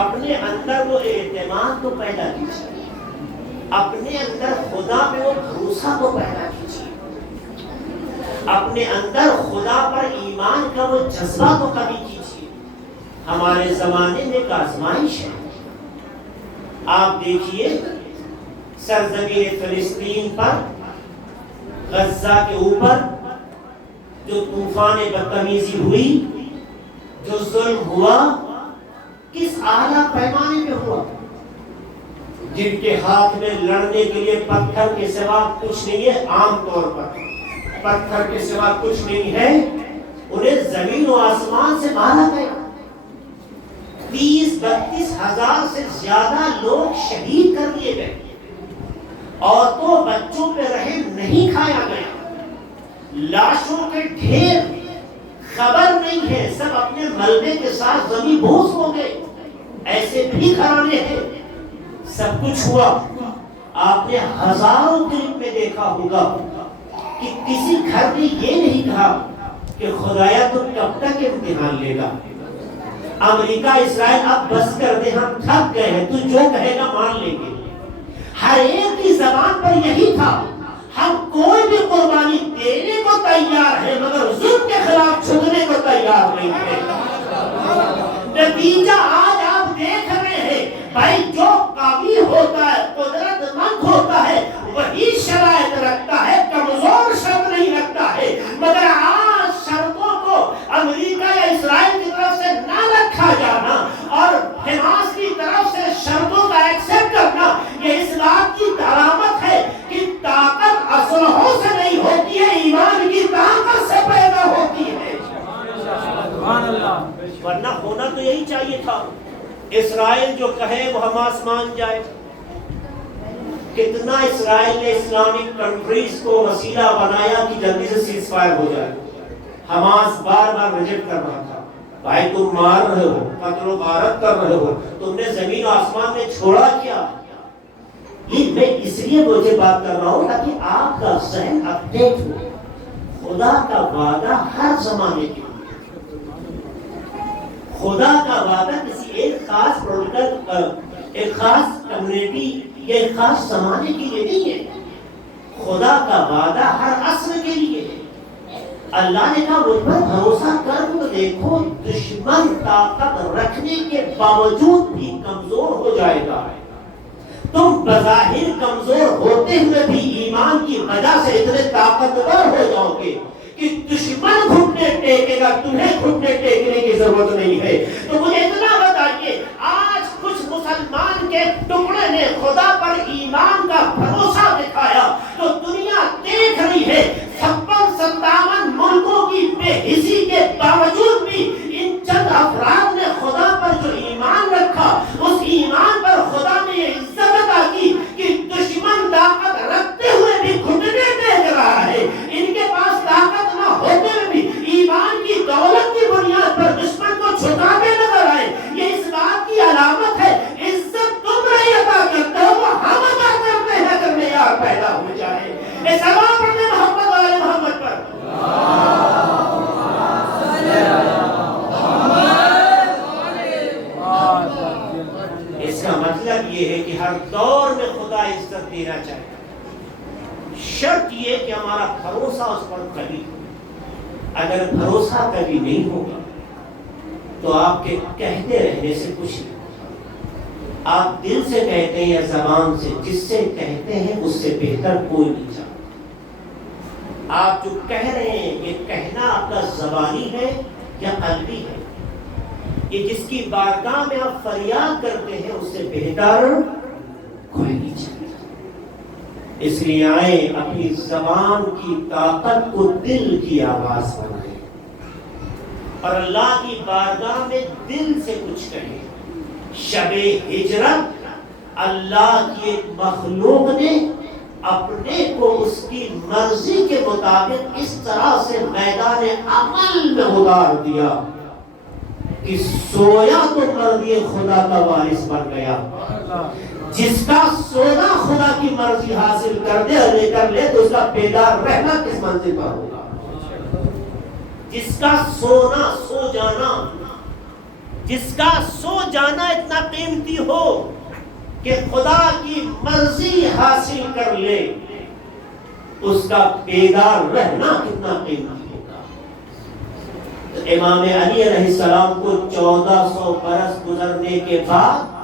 اپنے اندر وہ اعتماد تو پیدا کیجیے، اپنے اندر خدا پہ وہ بھروسہ تو پیدا کیجیے، اپنے اندر خدا پر ایمان کا وہ جذبہ تو کبھی کیجیے۔ ہمارے زمانے میں ایک آزمائش ہے، آپ دیکھیے سرزمین فلسطین پر، غزہ کے اوپر جو طوفان بدتمیزی ہوئی، جو ظلم ہوا، کس اعلیٰ پیمانے پہ ہوا؟ جن کے ہاتھ میں لڑنے کے لیے پتھر کے سوا کچھ نہیں ہے، عام طور پر پتھر کے سوا کچھ نہیں ہے، انہیں زمین و آسمان سے مارا گیا۔ 30-32 ہزار سے زیادہ لوگ شہید کر دیے گئے، عورتوں بچوں پہ رحم نہیں کھایا گیا، لاشوں کے ڈھیر، خبر نہیں ہے، سب اپنے ملبے کے ساتھ زمین بوس ہو گئے۔ ایسے بھی گھرانے ہیں، سب کچھ ہوا۔ آپ نے ہزاروں فلم میں دیکھا ہوگا کہ کسی گھر نے یہ نہیں کہا کہ خدایا تم کب تک امتحان لے گا، امریکہ اسرائیل اب بس کر دے، ہم تھک گئے ہیں، تو جو کہے گا مان لیں گے۔ ہر ایک کی زبان پر یہی تھا، ہم کوئی بھی قربانی دینے کو تیار ہے مگر ظلم کے خلاف جھکنے کو تیار نہیں ہے۔ نتیجہ آج آپ دیکھ رہے ہیں، بھائی جو قوی ہوتا ہے، قدرت مند ہوتا ہے، وہی شرائط رکھتا ہے، کمزور شرط نہیں رکھتا ہے۔ مگر آج شرطوں کو امریکہ یا اسرائیل کی طرف سے نہ رکھا جانا اور حماس کی طرف سے شرطوں کا ایکسپٹ کرنا، یہ اس بات کی علامت ہے کہ طاقت اسلحوں سے نہیں ہوتی ہے، ایمان کی طاقت سے پیدا ہوتی ہے۔ ورنہ ہونا تو یہی چاہیے تھا، اسرائیل جو کہے وہ حماس مان جائے۔ کتنا اسرائیل نے اسلامک کنٹریز کو وسیلہ بنایا کہ جلدی سے سیز فائر ہو جائے۔ حماس بار بار ریجیکٹ کر رہا تھا، بھائی تم مار رہے ہو، قتل و غارت کر رہے ہو، تم نے زمین و آسمان میں چھوڑا کیا؟ یہ میں اس لیے مجھے بات کر رہا ہوں تاکہ آپ کا ذہن اپڈیٹ ہو۔ خدا کا وعدہ ہر زمانے کے لیے، خدا کا وعدہ کسی ایک خاص پولیٹیکل، ایک خاص کمیونٹی یا ایک خاص زمانے کے لیے نہیں ہے، خدا کا وعدہ ہر عصر کے لیے ہے۔ اللہ نے کہا مجھ پر بھروسہ کر تو دیکھو، دشمن طاقت رکھنے کے باوجود بھی کمزور ہو جائے گا۔ تم بظاہر کمزور ہوتے ہوئے بھی ایمان کی وجہ سے اتنے طاقتور ہو جاؤ گے کہ دشمن گھٹنے ٹیکے گا، تمہیں گھٹنے ٹیکنے کی ضرورت نہیں ہے۔ تو مجھے اتنا بتائیے، آج کچھ مسلمان کے ٹکڑے نے خدا پر ایمان کا بھروسہ دکھایا تو دنیا دیکھ رہی ہے 56-57 ملکوں کی بے حسی کے باوجود بھی ان چند افراد نے خدا پر جو ایمان رکھا، اس ایمان پر خدا نے یہ عزت عطا کی کہ دشمن طاقت رکھتے ہوئے بھی گھٹنے ٹیک رہا ہے۔ ان کے پاس طاقت نہ ہوتے ہوئے بھی ایمان کی دولت کی بنیاد پر دشمن کو چھٹاتے نظر آئے۔ یہ اس بات کی علامت ہے، عزت تم نہیں عطا کرتے ہو، وہ ہم عطا کرتے ہیں اگر معیار پیدا ہو جائے۔ اے سلام پڑھنے محمد والے محمد پر۔ اس کا مطلب یہ ہے کہ ہر دور میں خدا عزت دینا چاہتا ہے، شرط یہ کہ ہمارا بھروسہ اس پر قوی ہو۔ اگر بھروسہ کبھی نہیں ہوگا تو آپ کے کہتے رہنے سے کچھ نہیں ہوگا۔ آپ دل سے کہتے ہیں یا زبان سے، جس سے کہتے ہیں اس سے بہتر کوئی نہیں جانتا۔ آپ جو کہہ رہے ہیں یہ کہنا آپ کا زبانی ہے یا قلبی ہے، یہ جس کی بارگاہ میں آپ فریاد کرتے ہیں اس سے بہتر کوئی نہیں جانتا۔ اس لیے آئیں اپنی زبان کی طاقت کو دل کی آواز بنائیں اور اللہ کی بارگاہ میں دل سے کچھ کہیں۔ شب ہجرت اللہ کی ایک مخلوق نے اپنے کو اس کی مرضی کے مطابق اس طرح سے میدان عمل میں اتار دیا کہ سویا تو مرضی خدا کا وارث بن گیا۔ جس کا سونا خدا کی مرضی حاصل کر دے اور لے کر لے تو اس کا بیدار رہنا کس منزل پر ہوگا؟ جس کا سونا، سو جانا، جس کا سو جانا اتنا قیمتی ہو کہ خدا کی مرضی حاصل کر لے، اس کا بیدار رہنا کتنا قیمتی ہوگا۔ تو امام علی علیہ السلام کو 1400 برس گزرنے کے بعد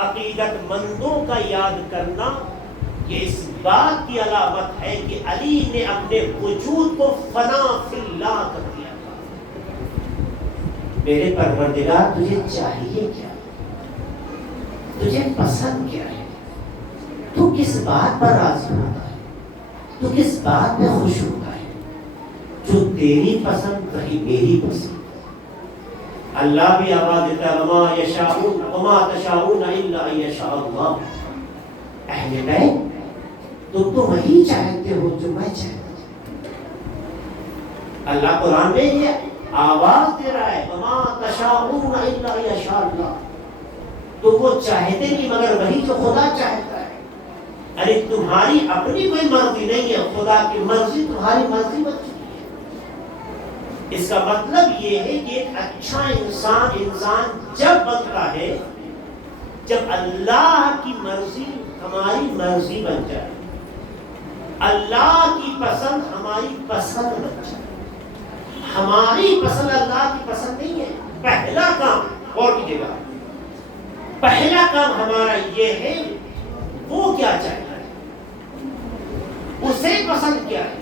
عقیدت مندوں کا یاد کرنا یہ اس بات کی علامت ہے کہ علی نے اپنے وجود کو فنا فی اللہ کر دیا۔ میرے پروردگار تجھے چاہیے کیا؟ تجھے پسند کیا ہے؟ تو کس بات پر راضی ہوتا ہے؟ تو کس بات میں خوش ہوتا ہے؟ جو تیری پسند وہی میری پسند۔ اللہ بھی آواز دیتا ہے وما یشاءون وما تشاءون الا ان یشاء اللہ۔ اہل بیت تم تو وہی چاہتے ہو جو میں چاہتا ہوں۔ اللہ قرآن میں یہ آواز دے رہا ہے وما تشاءون الا ان یشاء اللہ، تم وہ چاہتے نہیں مگر وہی جو خدا چاہتا ہے۔ ارے تمہاری اپنی کوئی مرضی نہیں ہے، خدا کی مرضی تمہاری مرضی بن چکی ہے۔ اس کا مطلب یہ ہے کہ ایک اچھا انسان جب بنتا ہے جب اللہ کی مرضی ہماری مرضی بن جائے، اللہ کی پسند ہماری پسند بن جائے۔ ہماری پسند اللہ کی پسند نہیں ہے۔ پہلا کام غور کیجیے گا، پہلا کام ہمارا یہ ہے وہ کیا چاہتا ہے، اسے پسند کیا ہے،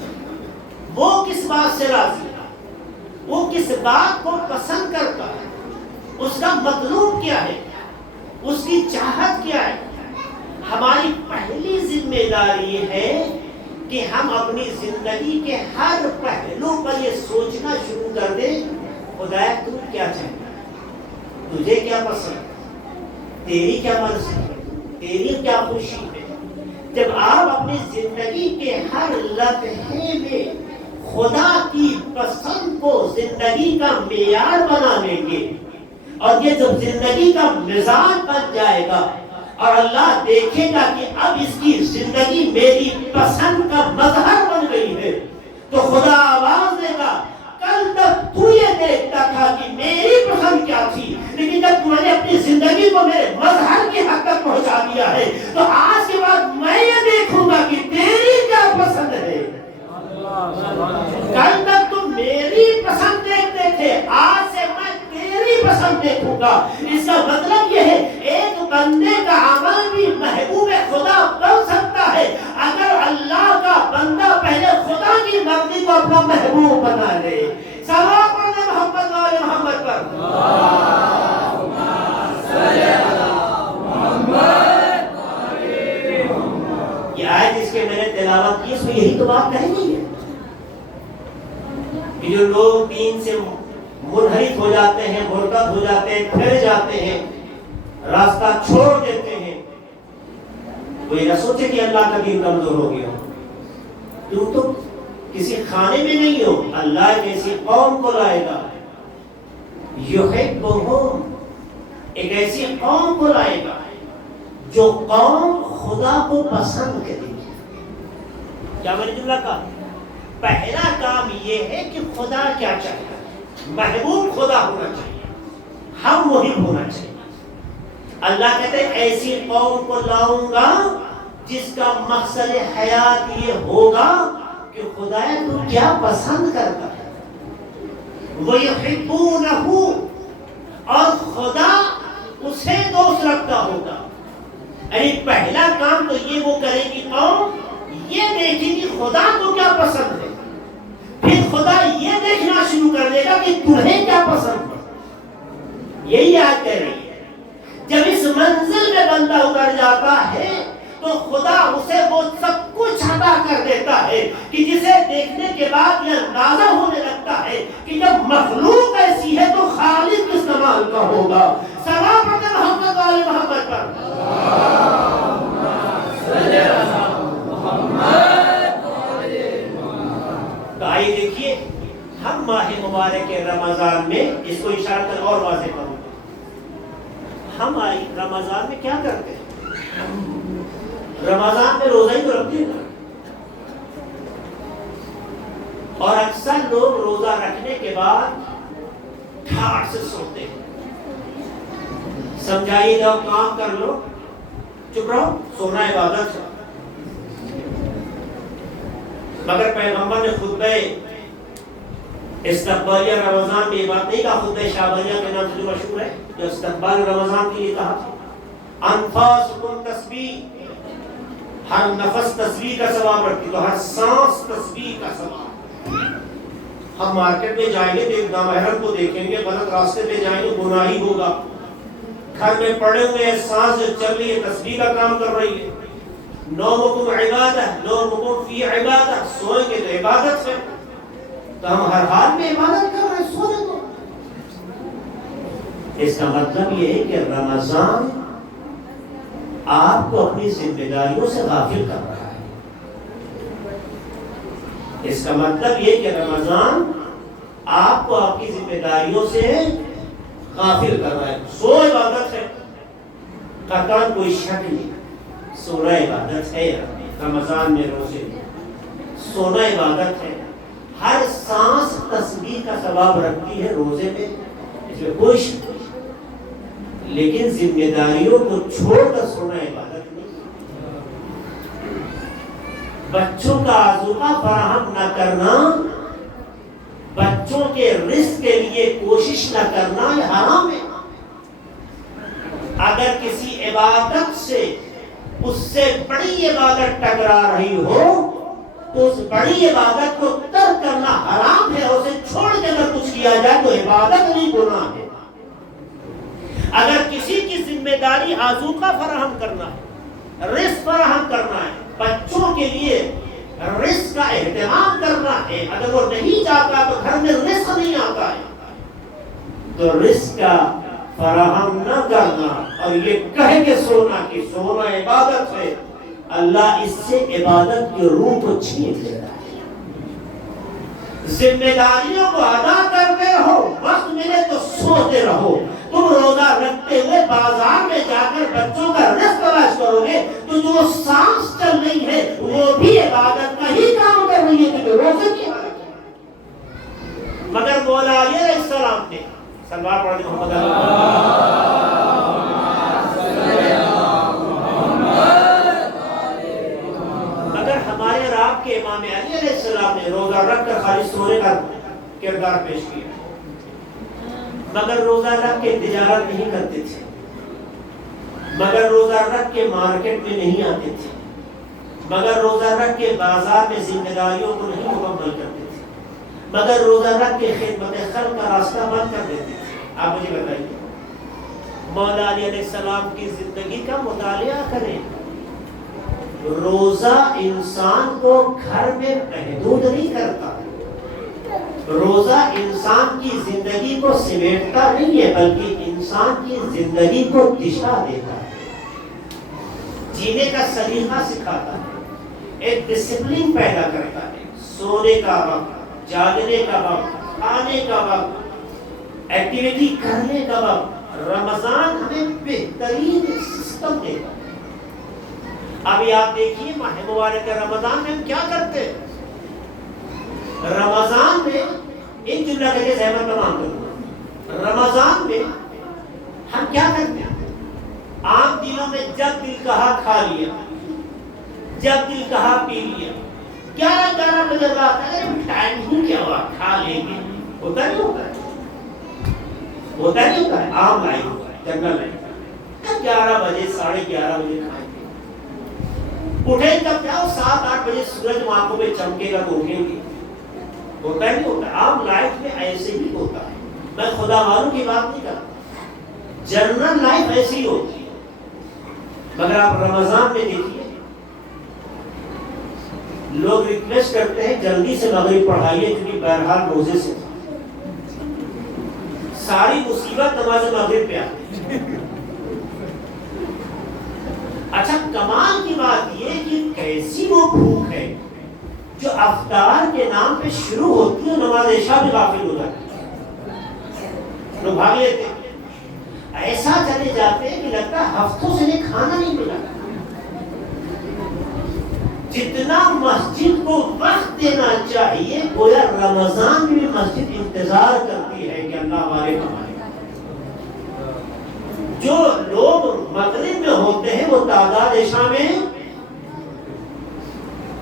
وہ کس بات سے راضی ہے، وہ کس بات کو پسند کرتا ہے، اس کا مطلوب کیا ہے، اس کی چاہت کیا ہے۔ ہماری پہلی ذمہ داری یہ ہے کہ ہم اپنی زندگی کے ہر پہلو پر یہ سوچنا شروع کر دیں خدایا تو کیا چاہتا ہے، تجھے کیا پسند، تیری کیا مرضی ہے، تیری کیا خوشی ہے۔ جب آپ اپنی زندگی کے ہر لمحے میں خدا کی پسند کو زندگی کا معیار بنا لیں گے اور یہ جب زندگی کا مزاج بن جائے گا اور اللہ دیکھے گا کہ اب اس کی زندگی میری پسند کا مظہر بن گئی ہے تو خدا آواز دے گا کل تک تو یہ دیکھتا تھا کہ میری پسند کیا تھی، لیکن جب میں نے اپنی زندگی کو میرے مظہر کی حد تک پہنچا دیا ہے تو آج کے بعد میں یہ دیکھوں گا کہ تیری کیا پسند ہے۔ کل تک تم میری پسند دیکھتے تھے، آج سے میں تیری پسند دیکھوں گا۔ اس کا مطلب یہ ہے ایک بندے کا عمل بھی محبوب خدا بن سکتا ہے اگر اللہ کا بندہ پہلے خدا کی مرضی کو اپنا محبوب بنا لے. صلوات پڑھنے محمد والے محمد پر. یہ آیت جس کے میں نے تلاوت کی اس میں یہی تو بات کہنی ہے کہ جو لوگ دین سے منحرف ہو جاتے ہیں، مرتد ہو جاتے ہیں، پھر جاتے ہیں، راستہ چھوڑ دیتے ہیں، وہ یہ نہ سوچے کہ اللہ کا دین کمزور ہو گیا. تم تو کسی خانے میں نہیں ہو، اللہ ایسی قوم کو لائے گا. یحبہم، ایک ایسی قوم کو لائے گا جو قوم خدا کو پسند کرے گی. کیا میں نے جملہ کہا؟ پہلا کام یہ ہے کہ خدا کیا چاہتا ہے، محبوب خدا ہونا چاہیے، ہم محب ہونا چاہیے. اللہ کہتے ہیں ایسی قوم کو لاؤں گا جس کا مقصد حیات یہ ہوگا کہ خدایا تو کیا پسند کرتا ہے. وَيُحِبُّونَهُ، اور خدا اسے دوست رکھتا ہوگا. یعنی پہلا کام تو یہ وہ کرے گی قوم، یہ دیکھیں کہ خدا کو کیا پسند ہے، پھر خدا یہ دیکھنا شروع کر دے گا کہ تمہیں کیا پسند ہے. یہی یاد کر رہی ہے. جب اس منزل میں بندہ اتر جاتا ہے تو خدا اسے وہ سب کچھ عطا کر دیتا ہے کہ جسے دیکھنے کے بعد یہ اندازہ ہونے لگتا ہے کہ جب مخلوق ایسی ہے تو خالق کس کمال کا ہوگا. سلام پڑھتے محمد والے محمد پر. تو آئیے دیکھیے ہم ماہ مبارک رمضان میں اس کو اشارہ کر اور واضح کروں. ہم رمضان میں کیا کرتے ہیں؟ رمضان میں روزہ ہی تو رکھتے ہیں، اور اکثر لوگ روزہ رکھنے کے بعد ٹھاٹ سے سوتے ہیں. سمجھائیے جاؤ کام کر لو، چپ رہو، سونا عبادت ہے. مگر پیغمبر نے خطبہ استقبالیہ رمضان میں یہ بات نہیں کہا، خطبہ شعبانیہ کے نام سے جو مشہور ہے، جو استقبال رمضان کے لیے کہا تھا. انفاسکم تسبیح، ہر نفس تسبیح کا ثواب رکھتی، تو ہر سانس تسبیح کا ثواب. ہم مارکیٹ میں جائیں گے تو ایک نامحرم کو دیکھیں گے، غلط راستے پہ جائیں گے گناہی ہوگا. گھر میں پڑے ہوئے سانس جو چل رہی ہے تسبیح کا کام کر رہی ہے. نومکم عبادت، نومکم فی عبادت، سوئیں گے تو عبادت ہے. تو ہم ہر حال میں عبادت کر رہے ہیں، سونے کو. اس کا مطلب یہ ہے کہ رمضان آپ کو اپنی ذمہ داریوں سے غافل کر رہا ہے. اس کا مطلب یہ کہ رمضان آپ کو آپ کی ذمہ داریوں سے غافل کر رہا ہے. سو عبادت ہے، قطعاً کوئی شک نہیں، سونا عبادت ہے. رمضان میں روزے سونا عبادت ہے. ہر سانس تسبیح کا ثواب رکھتی ہے روزے میں، اس میں کوئی شک نہیں. لیکن ذمہ داریوں کو چھوڑ کر سونا عبادت نہیں. بچوں کا آذوقہ فراہم نہ کرنا، بچوں کے رزق کے لیے کوشش نہ کرنا یہ حرام ہے. اگر کسی عبادت سے اس سے بڑی عبادت ٹکرا رہی ہو تو اس بڑی عبادت کو ترک کرنا حرام ہے، اور اسے چھوڑ کے اگر کچھ کیا جائے تو عبادت نہیں، گناہ ہے. اگر کسی کی ذمہ داری آذوقہ فراہم کرنا ہے، رزق فراہم کرنا ہے، بچوں کے لیے رزق کا اہتمام کرنا ہے، اگر وہ نہیں چاہتا تو گھر میں رزق نہیں آتا ہے تو رزق کا فراہم نہ کرنا اور یہ کہہ کے سونا کہ سونا عبادت ہے، اللہ اس سے عبادت کی روح کو چھین لے رہا ہے. ذمہ داریوں کو ادا کرتے رہو، وقت ملے تو سوتے رہو. تم روزہ رکھتے ہوئے بازار میں جا کر بچوں کا رزق تلاش کرو گے تو جو سانس چل رہی ہے وہ بھی عبادت کا ہی کام کر رہی ہے، کیونکہ روزے کی حالت ہے. مگر مولا علی علیہ السلام نے سلوات پڑھتے محمد مگر ہمارے اور آپ کے امام علی علیہ السلام نے روزہ رکھ کر خالی سونے کا کردار پیش کیا. مگر روزہ رکھ کے تجارت نہیں کرتے تھے، مگر روزہ رکھ کے مارکیٹ میں نہیں آتے تھے، مگر روزہ رکھ کے بازار میں ذمہ داریوں کو نہیں مکمل کرتے تھے. مگر روزہ رکھ کے خدمت خلق کا راستہ بند کر دیتے ہیں. آپ مجھے بتائیے مولا علی علیہ السلام کی زندگی کا مطالعہ کریں. روزہ انسان کو گھر میں محدود نہیں کرتا. روزہ انسان کی زندگی کو سمیٹتا نہیں ہے بلکہ انسان کی زندگی کو دشا دیتا ہے, جینے کا سلیقہ سکھاتا ہے, ایک ڈسپلن پیدا کرتا ہے. سونے کا وقت, جاگنے کا وقت, کھانے کا وقت, ایکٹیویٹی کرنے کا وقت. رمضان ہمیں بہترین سسٹم دیتا ہے. ابھی آپ دیکھیے ماہ مبارک رمضان میں ہم کیا کرتے ہیں. رمضان میں ایک جملہ کہہ کے زحمت تمام کروں. رمضان میں ہم کیا کرتے ہیں؟ عام دنوں میں جب دل کہا کھا لیا, جب دل کہا پی لیا. 11 بجے رات ہے, ٹائم ہی کیا ہوا, کھا لیں گے. ہوتا نہیں ہوتا ہے, ہوتا نہیں ہوتا ہے. عام لائف ہوتا ہے, جنرل لائف. 11 بجے 11:30 بجے کھائیں گے. اٹھیں کب کیا 7-8 بجے سورج آنکھوں میں چمکے گا تو اٹھیں گے. ہوتا نہیں ہوتا. عام لائف میں ایسے ہی ہوتا ہے. میں خدا والوں کی بات نہیں کرتا, جنرل لائف ایسی ہی ہوتی ہے. مگر آپ رمضان میں دیکھیے لوگ ریکویسٹ کرتے ہیں جلدی سے مغرب پڑھائیے کیونکہ بہرحال روزے سے ساری مصیبت نماز مغرب پہ آتی ہے. اچھا کمال کی بات یہ کہ کیسی وہ بھوک ہے جو افطار کے نام پہ شروع ہوتی ہے, نماز عشاء میں غافل ہو جاتی ہے. لوگ بھاگ لیتے ہیں, ایسا چلے جاتے ہیں کہ لگتا ہے ہفتوں سے کھانا نہیں ملا. جتنا مسجد کو وقت دینا چاہیے گویا رمضان میں بھی مسجد انتظار کرتی ہے کہ اللہ ہمارے کمائے. جو لوگ مغرب میں ہوتے ہیں وہ تعداد عشاء میں.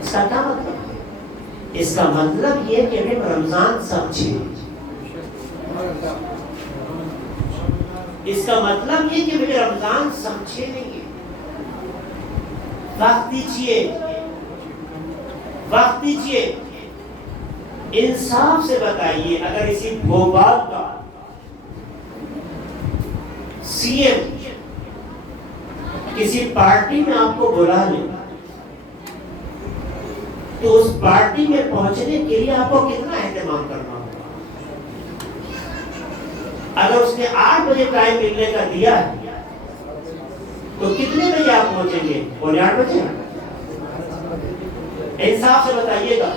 اس کا کیا مطلب ہے؟ اس کا مطلب یہ کہ ہم رمضان سمجھیں. اس کا مطلب یہ کہ ہمیں رمضان سمجھے نہیں. وقت دیجیے, وقت دیجیے. انصاف سے بتائیے اگر اسی بھوپال کا سی ایم کسی پارٹی میں آپ کو بلا لے تو اس پارٹی میں پہنچنے کے لیے آپ کو کتنا اہتمام کرنا ہوگا. اگر اس نے 8 بجے ٹائم ملنے کا دیا ہے تو کتنے بجے آپ پہنچیں گے؟ 8:15 بجے. انصاف سے بتائیے گا.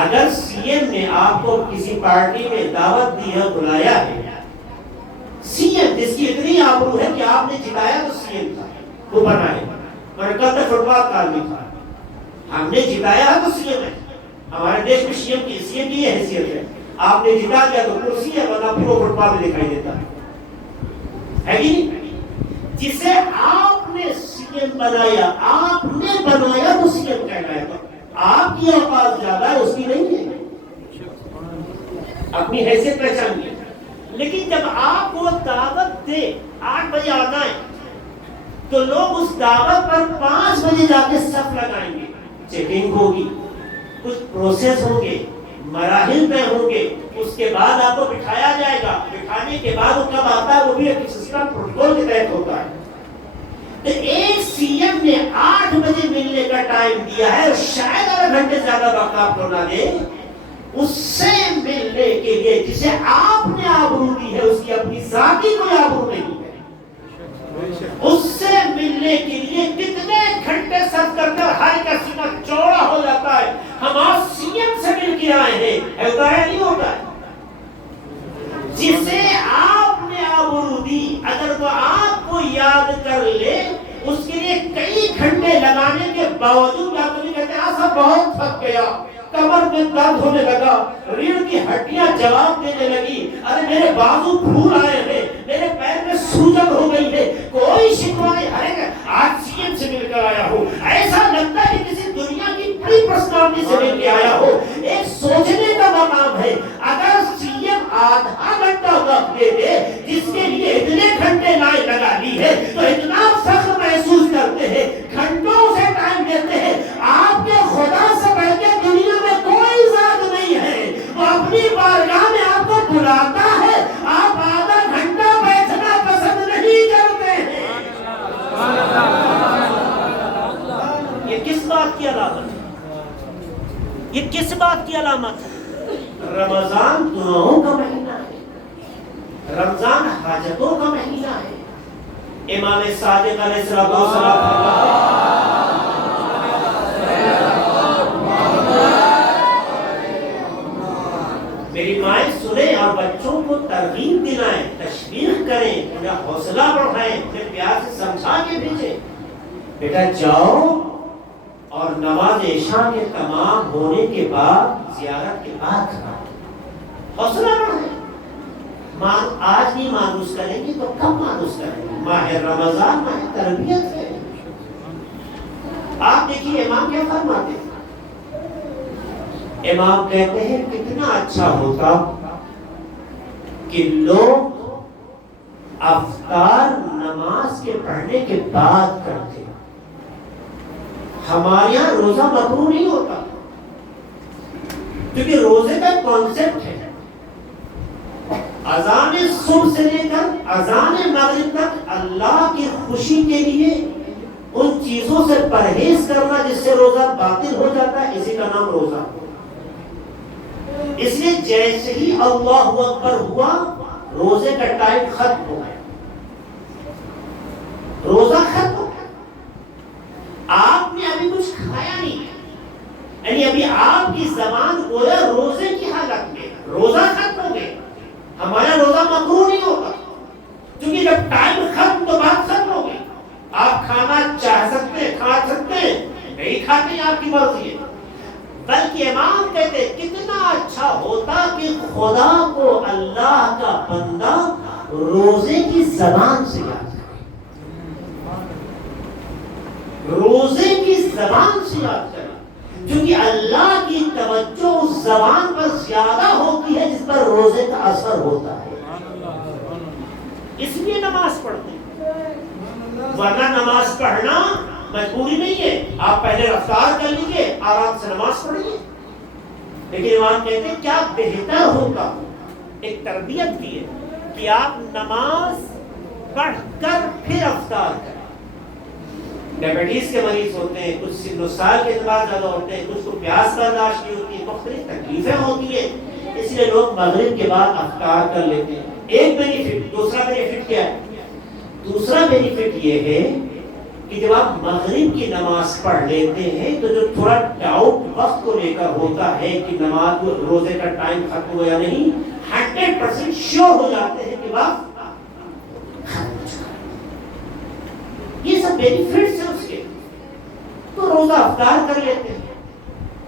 اگر سی ایم نے آپ کو کسی پارٹی میں دعوت دی ہے, بلایا ہے, سی ایم جس کی اتنی آبرو ہے کہ آپ نے جتایا تو سی ایم تھا, وہ بنائے. اور کل تک فٹ بال کال بھی تھا, ہم نے جتایا ہے تو سی ایم ہے. ہمارے دیش میں سی ایم کی یہ حیثیت ہے, آپ نے جتا دیا تو کرسی ہے, ورنہ پھر وہ فٹ بال میں دکھائی دیتا ہے کہ نہیں. جسے آپ نے سی ایم بنایا, آپ نے بنایا تو سی ایم کہلایا. تو آپ کی اوقات زیادہ ہے, اس کی نہیں ہے. اپنی حیثیت پہچانیے. لیکن جب آپ کو دعوت دے 8 بجے آنا ہے تو لوگ اس دعوت پر 5 بجے جا کے صف لگائیں گے. چیکنگ ہوگی, کچھ پروسیس ہوں گے, مراحل طے ہوں گے, اس کے بعد آپ کو بٹھایا جائے گا. بٹھانے کے بعد وہ کب آتا ہے وہ بھی ایک سسٹم پروٹوکول کے تحت ہوتا ہے. تو ایک سی ایم نے 8 بجے ملنے کا ٹائم دیا ہے, شاید 8 گھنٹے زیادہ وقت آپ کو نہ دے. اس سے ملنے کے لیے جسے آپ نے آبرو دی ہے, اس کی اپنی ذاتی کوئی آبرو نہیں ہے, اس سے ملنے کے لیے کتنے گھنٹے صرف کر کر ہر کا سینہ چوڑا ہو جاتا ہے. ہم آپ سی ایم سے مل کے آئے ہیں, ہوتا ہے نہیں ہوتا ہے. جسے آپ نے آبرو دی اگر وہ آپ کو یاد کر لے, اس کے لیے کئی گھنٹے لگانے کے باوجود آپ کو کہتے ہیں ایسا بہت تھک گیا, کمر میں درد ہونے لگا, ریڑھ کی ہڈیاں جواب دینے لگی, ارے میرے بازو پھول آئے ہیں, میرے پیر میں سوجن ہو گئی ہے, کوئی شکوہ نہیں. ارے آج سی ایم سے مل کر آیا ہوں, ایسا لگتا ہے کسی دنیا کی بڑی پرسنالٹی سے مل کے آیا ہو. ایک سوچنے کا مقام ہے. اگر سی ایم آدھا گھنٹہ وقت دے دے جس کے لیے اتنے گھنٹے لائن لگا لی ہے تو اتنا فخر محسوس کرتے ہیں, گھنٹوں سے ٹائم دیتے ہیں. آپ کے خدا سے بڑھ کے دنیا میں کوئی ذات بلاتا ہے آپ آدھا گھنٹہ بیٹھنا پسند نہیں کرتے ہیں. یہ کس بات کی علامت ہے؟ یہ کس بات کی علامت ہے؟ رمضان دعاؤں کا مہینہ ہے، رمضان حاجتوں کا مہینہ ہے. امام صادق علیہ السلام میری مائیں سنیں اور بچوں کو ترغیب دلائیں، تشویق کریں، انہیں حوصلہ بڑھائیں، انہیں پیار سے سمجھا کے بھیجیں. بیٹا جاؤ اور نماز عشاء کے تمام ہونے کے بعد زیارت کے بعد حوصلہ بڑھائیں. آج نہیں مانوس کریں گے تو کب مانوس کریں گے؟ ماہ رمضان ماہ تربیت ہے. آپ دیکھیے امام کیا فرماتے ہیں. امام کہتے ہیں کتنا اچھا ہوتا کہ لوگ افطار نماز کے پڑھنے کے بعد کرتے. ہمارے یہاں روزہ مکروہ نہیں ہوتا کیونکہ روزے کا کانسیپٹ ہے اذان صبح سے لے کر اذان مغرب تک اللہ کی خوشی کے لیے ان چیزوں سے پرہیز کرنا جس سے روزہ باطل ہو جاتا ہے، اسی کا نام روزہ. اس لیے جیسے ہی اللہ اکبر ہوا روزے کا ٹائم ختم ہو گیا، روزہ ختم ہو گیا. آپ نے ابھی کچھ کھایا نہیں ہے، یعنی ابھی آپ کی زبان گویا روزے کی حالت میں، روزہ ختم ہو گیا. ہمارا روزہ مکروہ نہیں ہوتا کیونکہ جب ٹائم ختم تو بات ختم ہو گئی. آپ کھانا چاہ سکتے ہیں، کھا سکتے ہیں، نہیں کھاتے ہیں، آپ کی مرضی ہے. بلکہ امام کہتے ہیں کتنا اچھا ہوتا کہ خدا کو اللہ کا بندہ روزے کی زبان سے یاد کرے، روزے کی زبان سے یاد کرے، کیونکہ اللہ کی توجہ اس زبان پر زیادہ ہوتی ہے جس پر روزے کا اثر ہوتا ہے. اس لیے نماز پڑھتے ہیں، ورنہ نماز پڑھنا مجبوری نہیں ہے. آپ پہلے رفتار کر لیجیے، آرام سے نماز پڑھیے. لیکن امام کہتے ہیں کیا بہتر ہوتا، ایک تربیت کی ہے کہ آپ نماز پڑھ کر پھر افطار کریں. ڈائبٹیز کے مریض ہوتے ہیں، کچھ سن و سال کے اعتبار زیادہ ہوتے ہیں، کچھ کو پیاس برداشت نہیں ہوتی ہے، مختلف تکلیفیں ہوتی ہیں، اس لیے لوگ مغرب کے بعد افطار کر لیتے ہیں. ایک بینیفٹ. دوسرا بینیفٹ کیا ہے؟ دوسرا بینیفٹ یہ ہے کہ جب آپ مغرب کی نماز پڑھ لیتے ہیں تو جو تھوڑا ڈاؤٹ وقت کو لے کر ہوتا ہے کہ نماز روزے کا ٹائم ختم ہو یا نہیں، 100% شیور ہو جاتے ہیں کہ وقت ختم ہو چکا ہے. یہ سب بینیفٹس ہیں اس کے. تو روزہ افطار کر لیتے ہیں،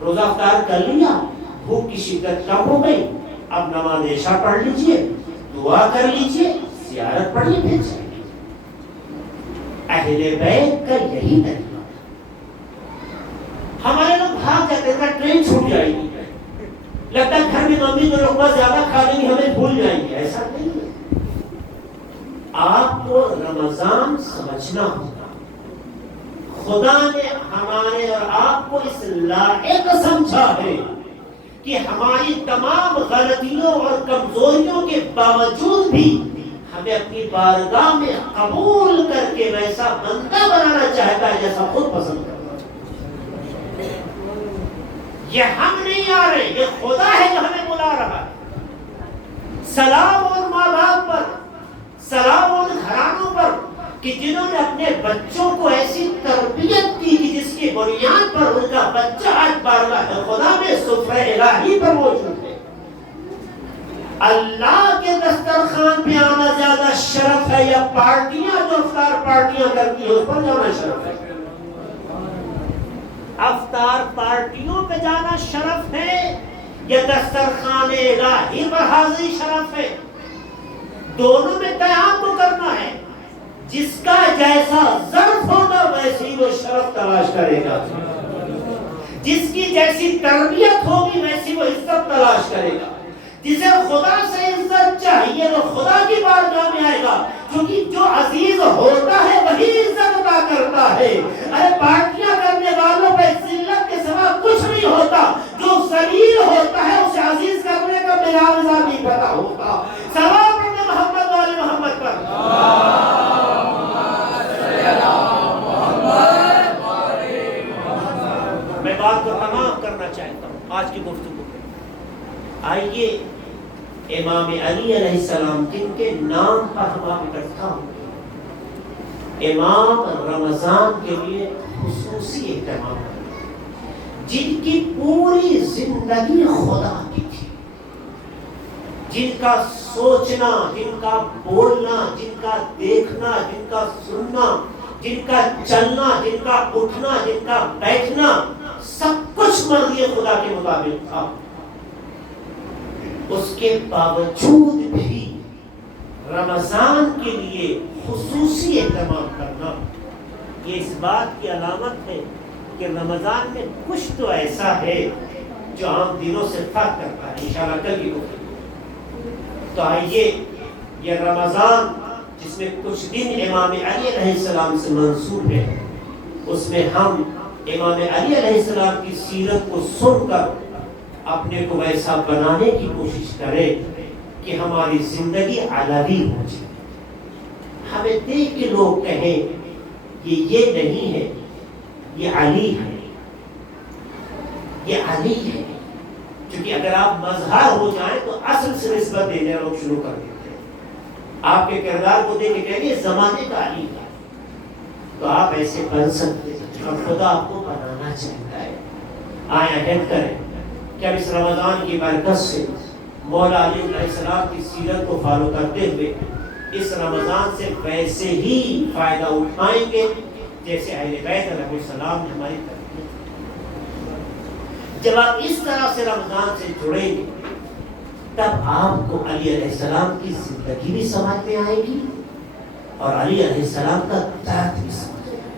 روزہ افطار کر لیا، بھوک کی شدت کم ہو گئی، اب نماز عشاء پڑھ لیجئے، دعا کر لیجئے، زیارت پڑھیے، پھر چلیے. اہل بیت کا یہی طریقہ. ہمارے لوگ بھاگ جاتے ہیں، ٹرین چھوٹ جائے گی، لگتا ہے گھر میں ممی تو لقمہ زیادہ کھا لیں گی، ہمیں بھول جائیں گے. ایسا نہیں ہے. آپ کو رمضان سمجھنا ہوگا. خدا نے ہمارے اور آپ کو اس لائق سمجھا ہے کہ ہماری تمام غلطیوں اور کمزوریوں کے باوجود بھی ہمیں اپنی بارگاہ میں قبول کر کے ویسا بندہ بنانا چاہتا ہے جیسا خود پسند کرتا ہے. یہ ہم نہیں آ رہے، یہ خدا ہے جو ہمیں بلا رہا ہے. سلام ان ماں باپ پر، سلام ان گھرانوں پر کہ جنہوں نے اپنے بچوں کو ایسی تربیت کی کہ جس کی بنیاد پر ان کا بچہ آج بارگاہ خدا میں سفرہ الہی پر موجود ہے. اللہ کے دسترخوان پہ آنا زیادہ شرف ہے یا پارٹیاں جو افطار پارٹیاں کرتی ہیں اس پر جانا شرف ہے؟ افطار پارٹیوں پہ جانا شرف ہے یا دسترخوان الہی پر حاضری شرف ہے؟ دونوں میں قیام کو کرنا ہے. جس کا جیسا ظرف ہوگا ویسی وہ شرف تلاش کرے گا، جس کی جیسی تربیت ہوگی ویسی وہ عزت تلاش کرے گا. جسے خدا سے عزت چاہیے وہ خدا کی بارگاہ میں آئے گا، کیونکہ جو عزیز ہوتا ہے وہی عزت عطا کرتا ہے. ارے پارٹیاں کرنے والوں پہ ذلت کے سوا کچھ نہیں ہوتا. جو ذلیل ہوتا ہے اسے عزیز کرنے کا میرا نہیں پتا ہوتا. سلام اپنے محمد والے محمد پر. میں بات کو تمام کرنا چاہتا ہوں آج کی گفتگو میں. آئیے امام علی علیہ السلام جن کے نام پر ہم آپ اکٹھا ہوئے، امام رمضان کے لیے خصوصی اہتمام ہے، جن کی پوری زندگی خدا کی تھی، جن کا سوچنا، جن کا بولنا، جن کا دیکھنا، جن کا سننا، جن کا چلنا، جن کا اٹھنا، جن کا بیٹھنا، سب کچھ مرضی خدا کے مطابق تھا. اس کے باوجود بھی رمضان کے لیے خصوصی اہتمام کرنا یہ اس بات کی علامت ہے کہ رمضان میں کچھ تو ایسا ہے جو عام دنوں سے فرق کرتا ہے. انشاءاللہ کل کی گفتگو. تو آئیے یہ رمضان جس میں کچھ دن امام علی علیہ السلام سے منسوب ہے، اس میں ہم امام علی علیہ السلام کی سیرت کو سن کر اپنے کو ویسا بنانے کی کوشش کریں کہ ہماری زندگی علوی ہو جائے. ہمیں دیکھ کے لوگ کہیں کہ یہ نہیں ہے، یہ علی ہے، یہ علی ہے. کیونکہ اگر آپ مظہر ہو جائیں تو اصل سے نسبت دینے لوگ شروع کر دیتے ہیں. آپ کے کردار کو دیکھ کے کہیں گے زمانے کا علی ہے، تو آپ ایسے بن سکتے ہیں اور خدا آپ کو بنانا چاہتا ہے. آئیں عہد کریں کہ اب اس رمضان کی برکت سے مولا علی علیہ السلام کی سیرت کو فالو کرتے ہوئے اس رمضان سے ویسے ہی فائدہ اٹھائیں گے جیسے اہل بیت علیہ السلام نے ہماری تربیت. جب آپ اس طرح سے رمضان سے جڑیں گے تب آپ کو علی علیہ السلام کی زندگی بھی سمجھ میں آئے گی اور علی علیہ السلام کا درد بھی سمجھ میں آئے گا.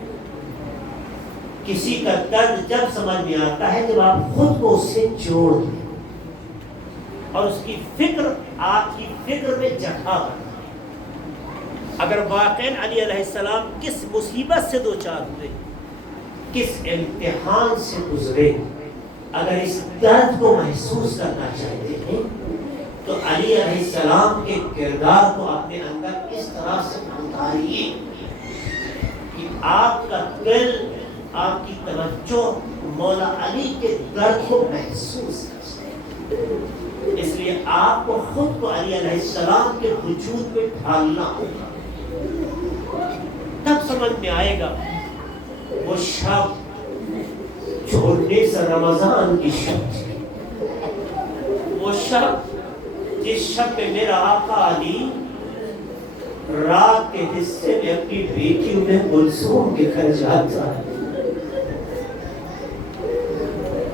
کسی کا درد جب سمجھ میں آتا ہے جب آپ خود کو اس سے جوڑ دیں اور اس کی فکر آپ کی فکر میں جگہ بنائے. اگر واقعاً علی علیہ السلام کس مصیبت سے دوچار ہوئے، کس امتحان سے گزرے، اگر اس درد کو محسوس کرنا چاہتے ہیں تو علی علیہ السلام کے کردار کو اپنے اندر اس طرح سے اتاریے کہ آپ کا دل، آپ کی توجہ مولا علی کے درد کو محسوس کر. اس لیے آپ کو خود کو علی علیہ السلام کے وجود میں ڈھالنا ہوگا. تب سمجھ میں آئے گا وہ شب جو 19 رمضان کی شب تھی، وہ شب جس شب میں میرا آقا علی رات کے حصے میں اپنی بیٹی ام کلثوم کے گھر جاتا ہے.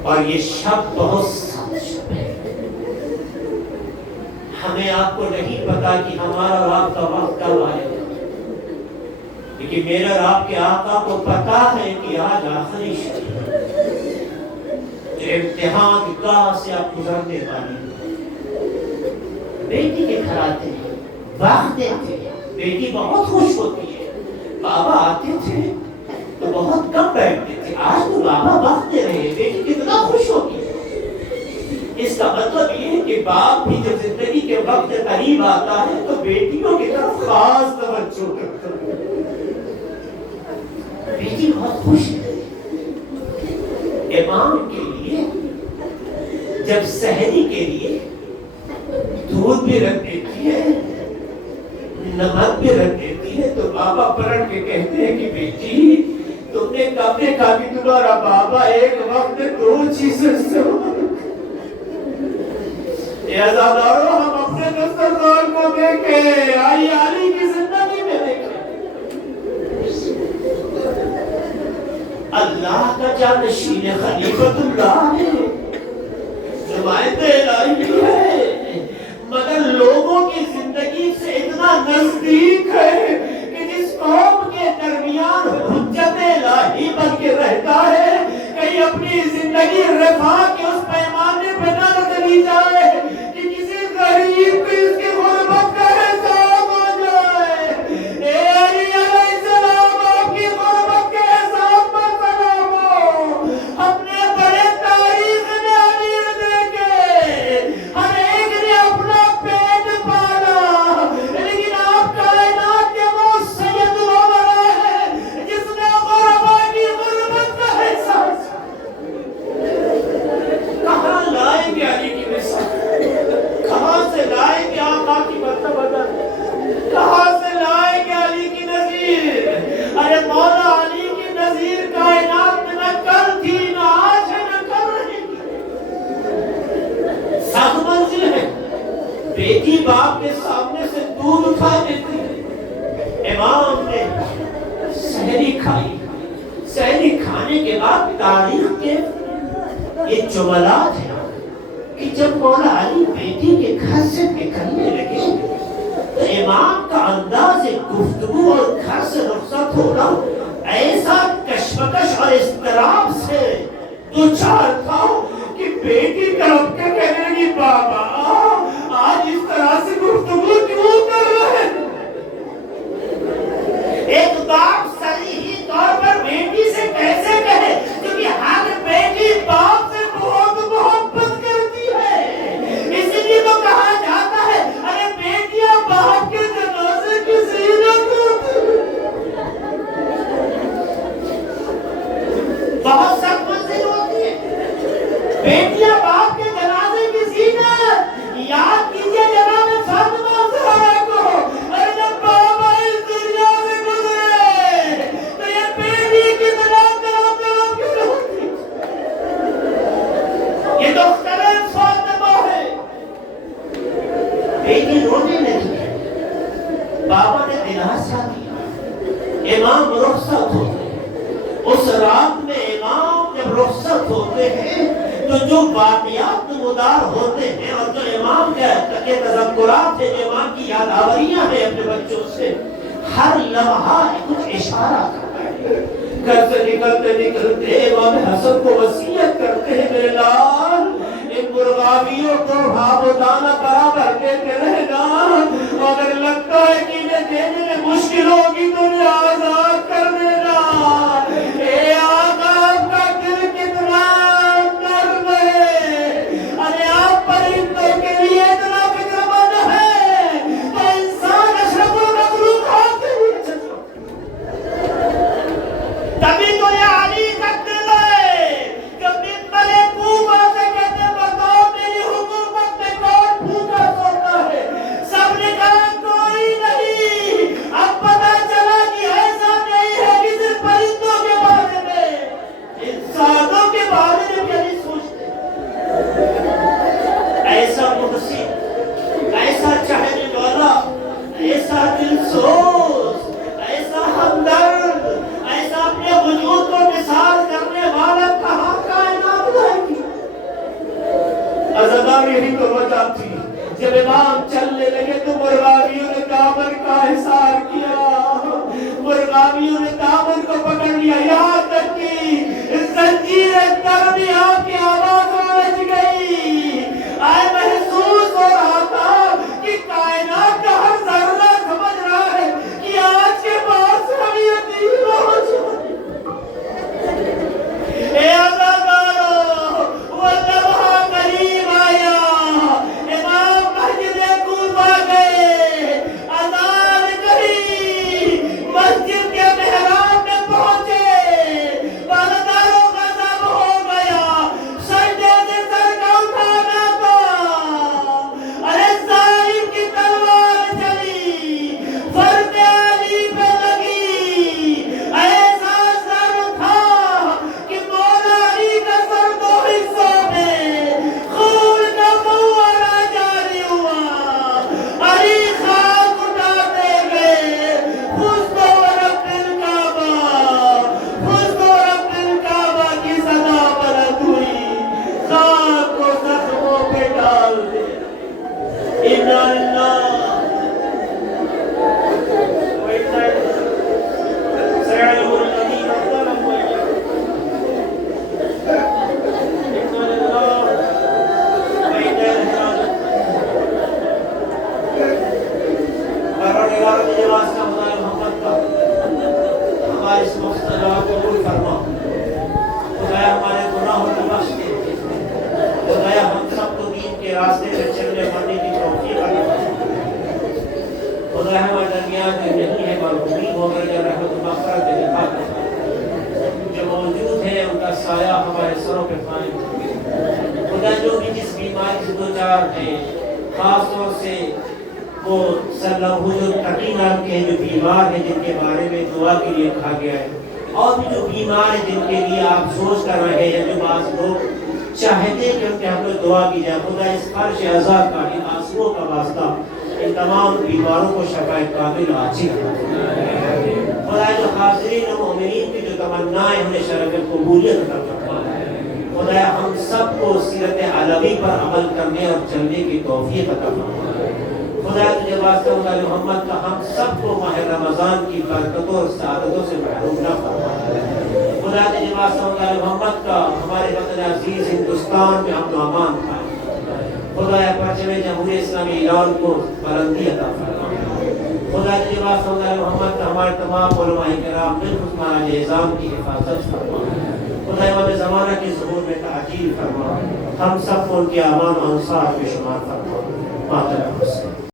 اور یہ شب بہت سخت شب ہے. ہمیں آپ کو نہیں پتا کہ ہمارا اور آپ کا وقت کب آئے گا، لیکن میرا اور آپ کے آقا کو پتا ہے کہ آج آخری شب ہے جو امتحان گاہ سے آپ گزرنے والی ہیں. بیٹی کے گھر آتے ہیں، وقت دیتے ہیں، بیٹی بہت خوش ہوتی ہے. بابا آتے تھے تو بہت کم بیٹھتے تھے، آج تو بابا وقت دے رہے ہیں، بیٹی کتنا خوش ہوتی ہے. اس کا مطلب یہ ہے کہ باپ بھی جب زندگی کے وقت قریب آتا ہے تو بیٹیوں کی طرف خاص توجہ کرتا ہے. بیٹی بہت خوش ہے. امام کے لیے جب سحری کے لیے دودھ بھی رکھ دیتی ہے، نمک بھی رکھ دیتی ہے، تو بابا پلٹ کے کہتے ہیں کہ بیٹی تم نے کب دیکھا کہ تمہارا بابا ایک وقت میں 2 چیزیں استعمال. اے عزادارو، ہم اپنے دسترخوان کو دیکھیں، آئی علی کی زندگی میں دیکھیں. اللہ کا جانشین خلیفۃ اللہ ہے، نمائندہ الہی ہے، مگر لوگوں کی زندگی سے اتنا نزدیک ہے کہ جس قوم کے درمیان حجت الہی بن کے رہتا ہے، کہیں اپنی زندگی رفاہ کے اس پیمانے پہ نہ چلی جائے کہ کسی غریب کو اس کی غربت کا احساس ہو جائے. اے علی علیہ السلام، آپ کی غربت کے احساس پر سلام ہو. اپنے بڑے تاریخ میں امیر دیکھے، ہر ایک نے بیٹی باپ کے سامنے سے دودھ اٹھا دیتی ہے۔ امام نے سحری کھائی، سحری کھانے کے بعد تاریخ کے یہ جملات ہیں کہ جب مولا علی بیٹی کے گھر سے نکلنے لگے تو امام کا انداز گفتگو اور گھر سے رخصت ہونا ایسا کشمکش اور اضطراب سے دوچار تھا کہ بیٹی طرف کے کہنے لگی بابا آج اس طرح سے گفتگو کیوں کر رہے ہیں؟ ایک باپ صریحی طور پر بیٹی سے کیسے کہے، کیونکہ ہر بیٹی باپ سے بہت محبت کرتی ہے، اس لیے تو کہا جاتا ہے ارے بیٹیاں باپ کے جنازے کی زینت ہوتی ہیں۔ بہت سخت منزل ہوتی ہے بیٹیاں باپ کے جنازے کی زینت۔ یاد کیجئے جناب فاطمہ زہرا کو، ارے جب بابا اس دنیا سے گزرے تو یہ بیٹی کتنا تڑپ تڑپ کے روتی، یہ تو خلل فاطمہ ہے۔ بیٹی رونے لگی ہے، بابا نے دلاسا دیا، امام رخصت ہوتے ہیں۔ اس رات میں امام جب رخصت ہوتے ہیں تو جو واقعات نمودار ہوتے ہیں اور جو امام کے تذکرات ہیں، جو امام کی یادآوریاں ہیں اپنے بچوں سے، ہر لمحہ کچھ اشارہ کرتا ہے۔ گھر سے نکلتے نکلتے امام حسن کو وصیت کرتے ہیں میرے لال ان مرغابیوں کو بھاپ و دانہ برابر دیتے رہنا، اگر لگتا ہے کہ انہیں دینے میں مشکل ہوگی تو انہیں آزاد کر دینا۔ اے آقا آپ کا دل کتنا نرم ہے، ارے آپ پرندوں کے لیے اتنا فکر مند ہے تو انسان اشرف المخلوقات کے لیے چلتا۔ تبھی تو یہ علی کا دل ہے کہ منبر کوفہ سے کہتے ہیں بتاؤ میری حکومت میں کون بھوکا سوتا ہے؟ سب نے کہا کوئی نہیں۔ اب پتہ چلا کہ ایسا نہیں ہے کہ صرف پرندوں کے بارے میں، انسانوں کے بارے میں بھی نہیں سوچتے۔ ایسا محسن، ایسا چاہنے والا، ایسا دلسوز، ایسا ہمدرد، ایسا اپنے وجود کو مثال کرنے والا کہاں کائنات لائے گی؟ عزادار یہی تو وجہ تھی جب امام چلنے لگے تو مرغابیوں نے دامن کا حصار کیا، مرغابیوں نے دامن کو پکڑ لیا، یہاں تک کہ زنجیر در بھی آپ کی آواز رچ گئی۔ آئے محسوس ہو رہا تھا کہ کائنات کا ہر ذرہ سمجھ رہا ہے کہ آج کے بعد سے ہم یتیم ہو جائیں۔ اے عزادارو وہ لمحہ قریب آیا، امام مسجد کوفہ گئے، اذان کہی، مسجد کے محراب میں پہنچے، پرداروں کا سب ہو گیا، سجدے سے سر کا اٹھانا تھا، ارے ظالم کی تلوار چلی، فرد علی پہ لگی، ایسا سر تھا کہ مولا علی کا سر دو حصوں میں خون کا فوارہ جاری ہوا، علی خاک اٹھاتے گئے، فزت ورب الکعبہ، فزت ورب الکعبہ کی صدا بلند ہوئی، خاک کو زخموں پہ ڈال دے۔ اِنَّ اللَّهَ سَيَعْلَمُ الَّذِينَ ظَلَمُوا إِنَّ اللَّهَ وَإِنَّا إِلَيْهِ راجعون۔ پروردگار کی نواز کا خدا محمد کا ہمارے اس مقصد قبول فرما، خدایا ہمارے گناہوں کو بخش دے، خدایا ہم سب کو دین کے راستے پہ چلنے مرنے کی توفیق عطا فرما، خدا ہمارے درمیان میں نہیں ہے مرحومین ہو گئے یا رحمت و مغفرت دے دکھا دے، جو موجود ہے ان کا سایہ ہمارے سروں پہ قائم ہو، خدا جو بھی جس بیماری سے دوچار ہیں، خاص طور سے وہ سلّہ تقی نام کے جو بیمار ہیں جن کے بارے میں دعا کے لیے کہا گیا ہے، اور بھی جو بیمار ہیں جن کے لیے آپ سوچ کر رہے ہیں، جو بعض لوگ چاہتے ہیں کہ ان کے ہم کو دعا کی جائے، خدا اس فرش عذاب کا ان آنسوؤں کا واسطہ ان تمام بیماروں کو شفاء کامل عاجل عطا فرما۔ خدا جو حاضرین و مومنین کی جو تمنائیں انہیں شرف قبولیت عطا فرما۔ خدا ہم سب کو سیرت علوی پر عمل کرنے اور چلنے کی توفیق عطا فرما۔ خدا تجھے واسطہ اللہ محمد کا ہم سب کو ماہ رمضان کی برکتوں اور سعادتوں سے محروم نہ فرما۔ خدا تجھے واسطہ اللہ محمد کا ہمارے وطن عزیز ہندوستان میں امن و امان پائے۔ خدا پرچم جمہوریہ اسلامی ایران کو بلندی عطا فرما۔ خدا تجھے واسطہ اللہ محمد کا ہمارے تمام علماء کرام بالخصوص ماہر اعظام کی حفاظت فرما۔ خدا امام زمانہ کے ظہور میں تعجیل فرما۔ ہم سب کو ان کے امان و انصار میں شمار فرما۔ ماتر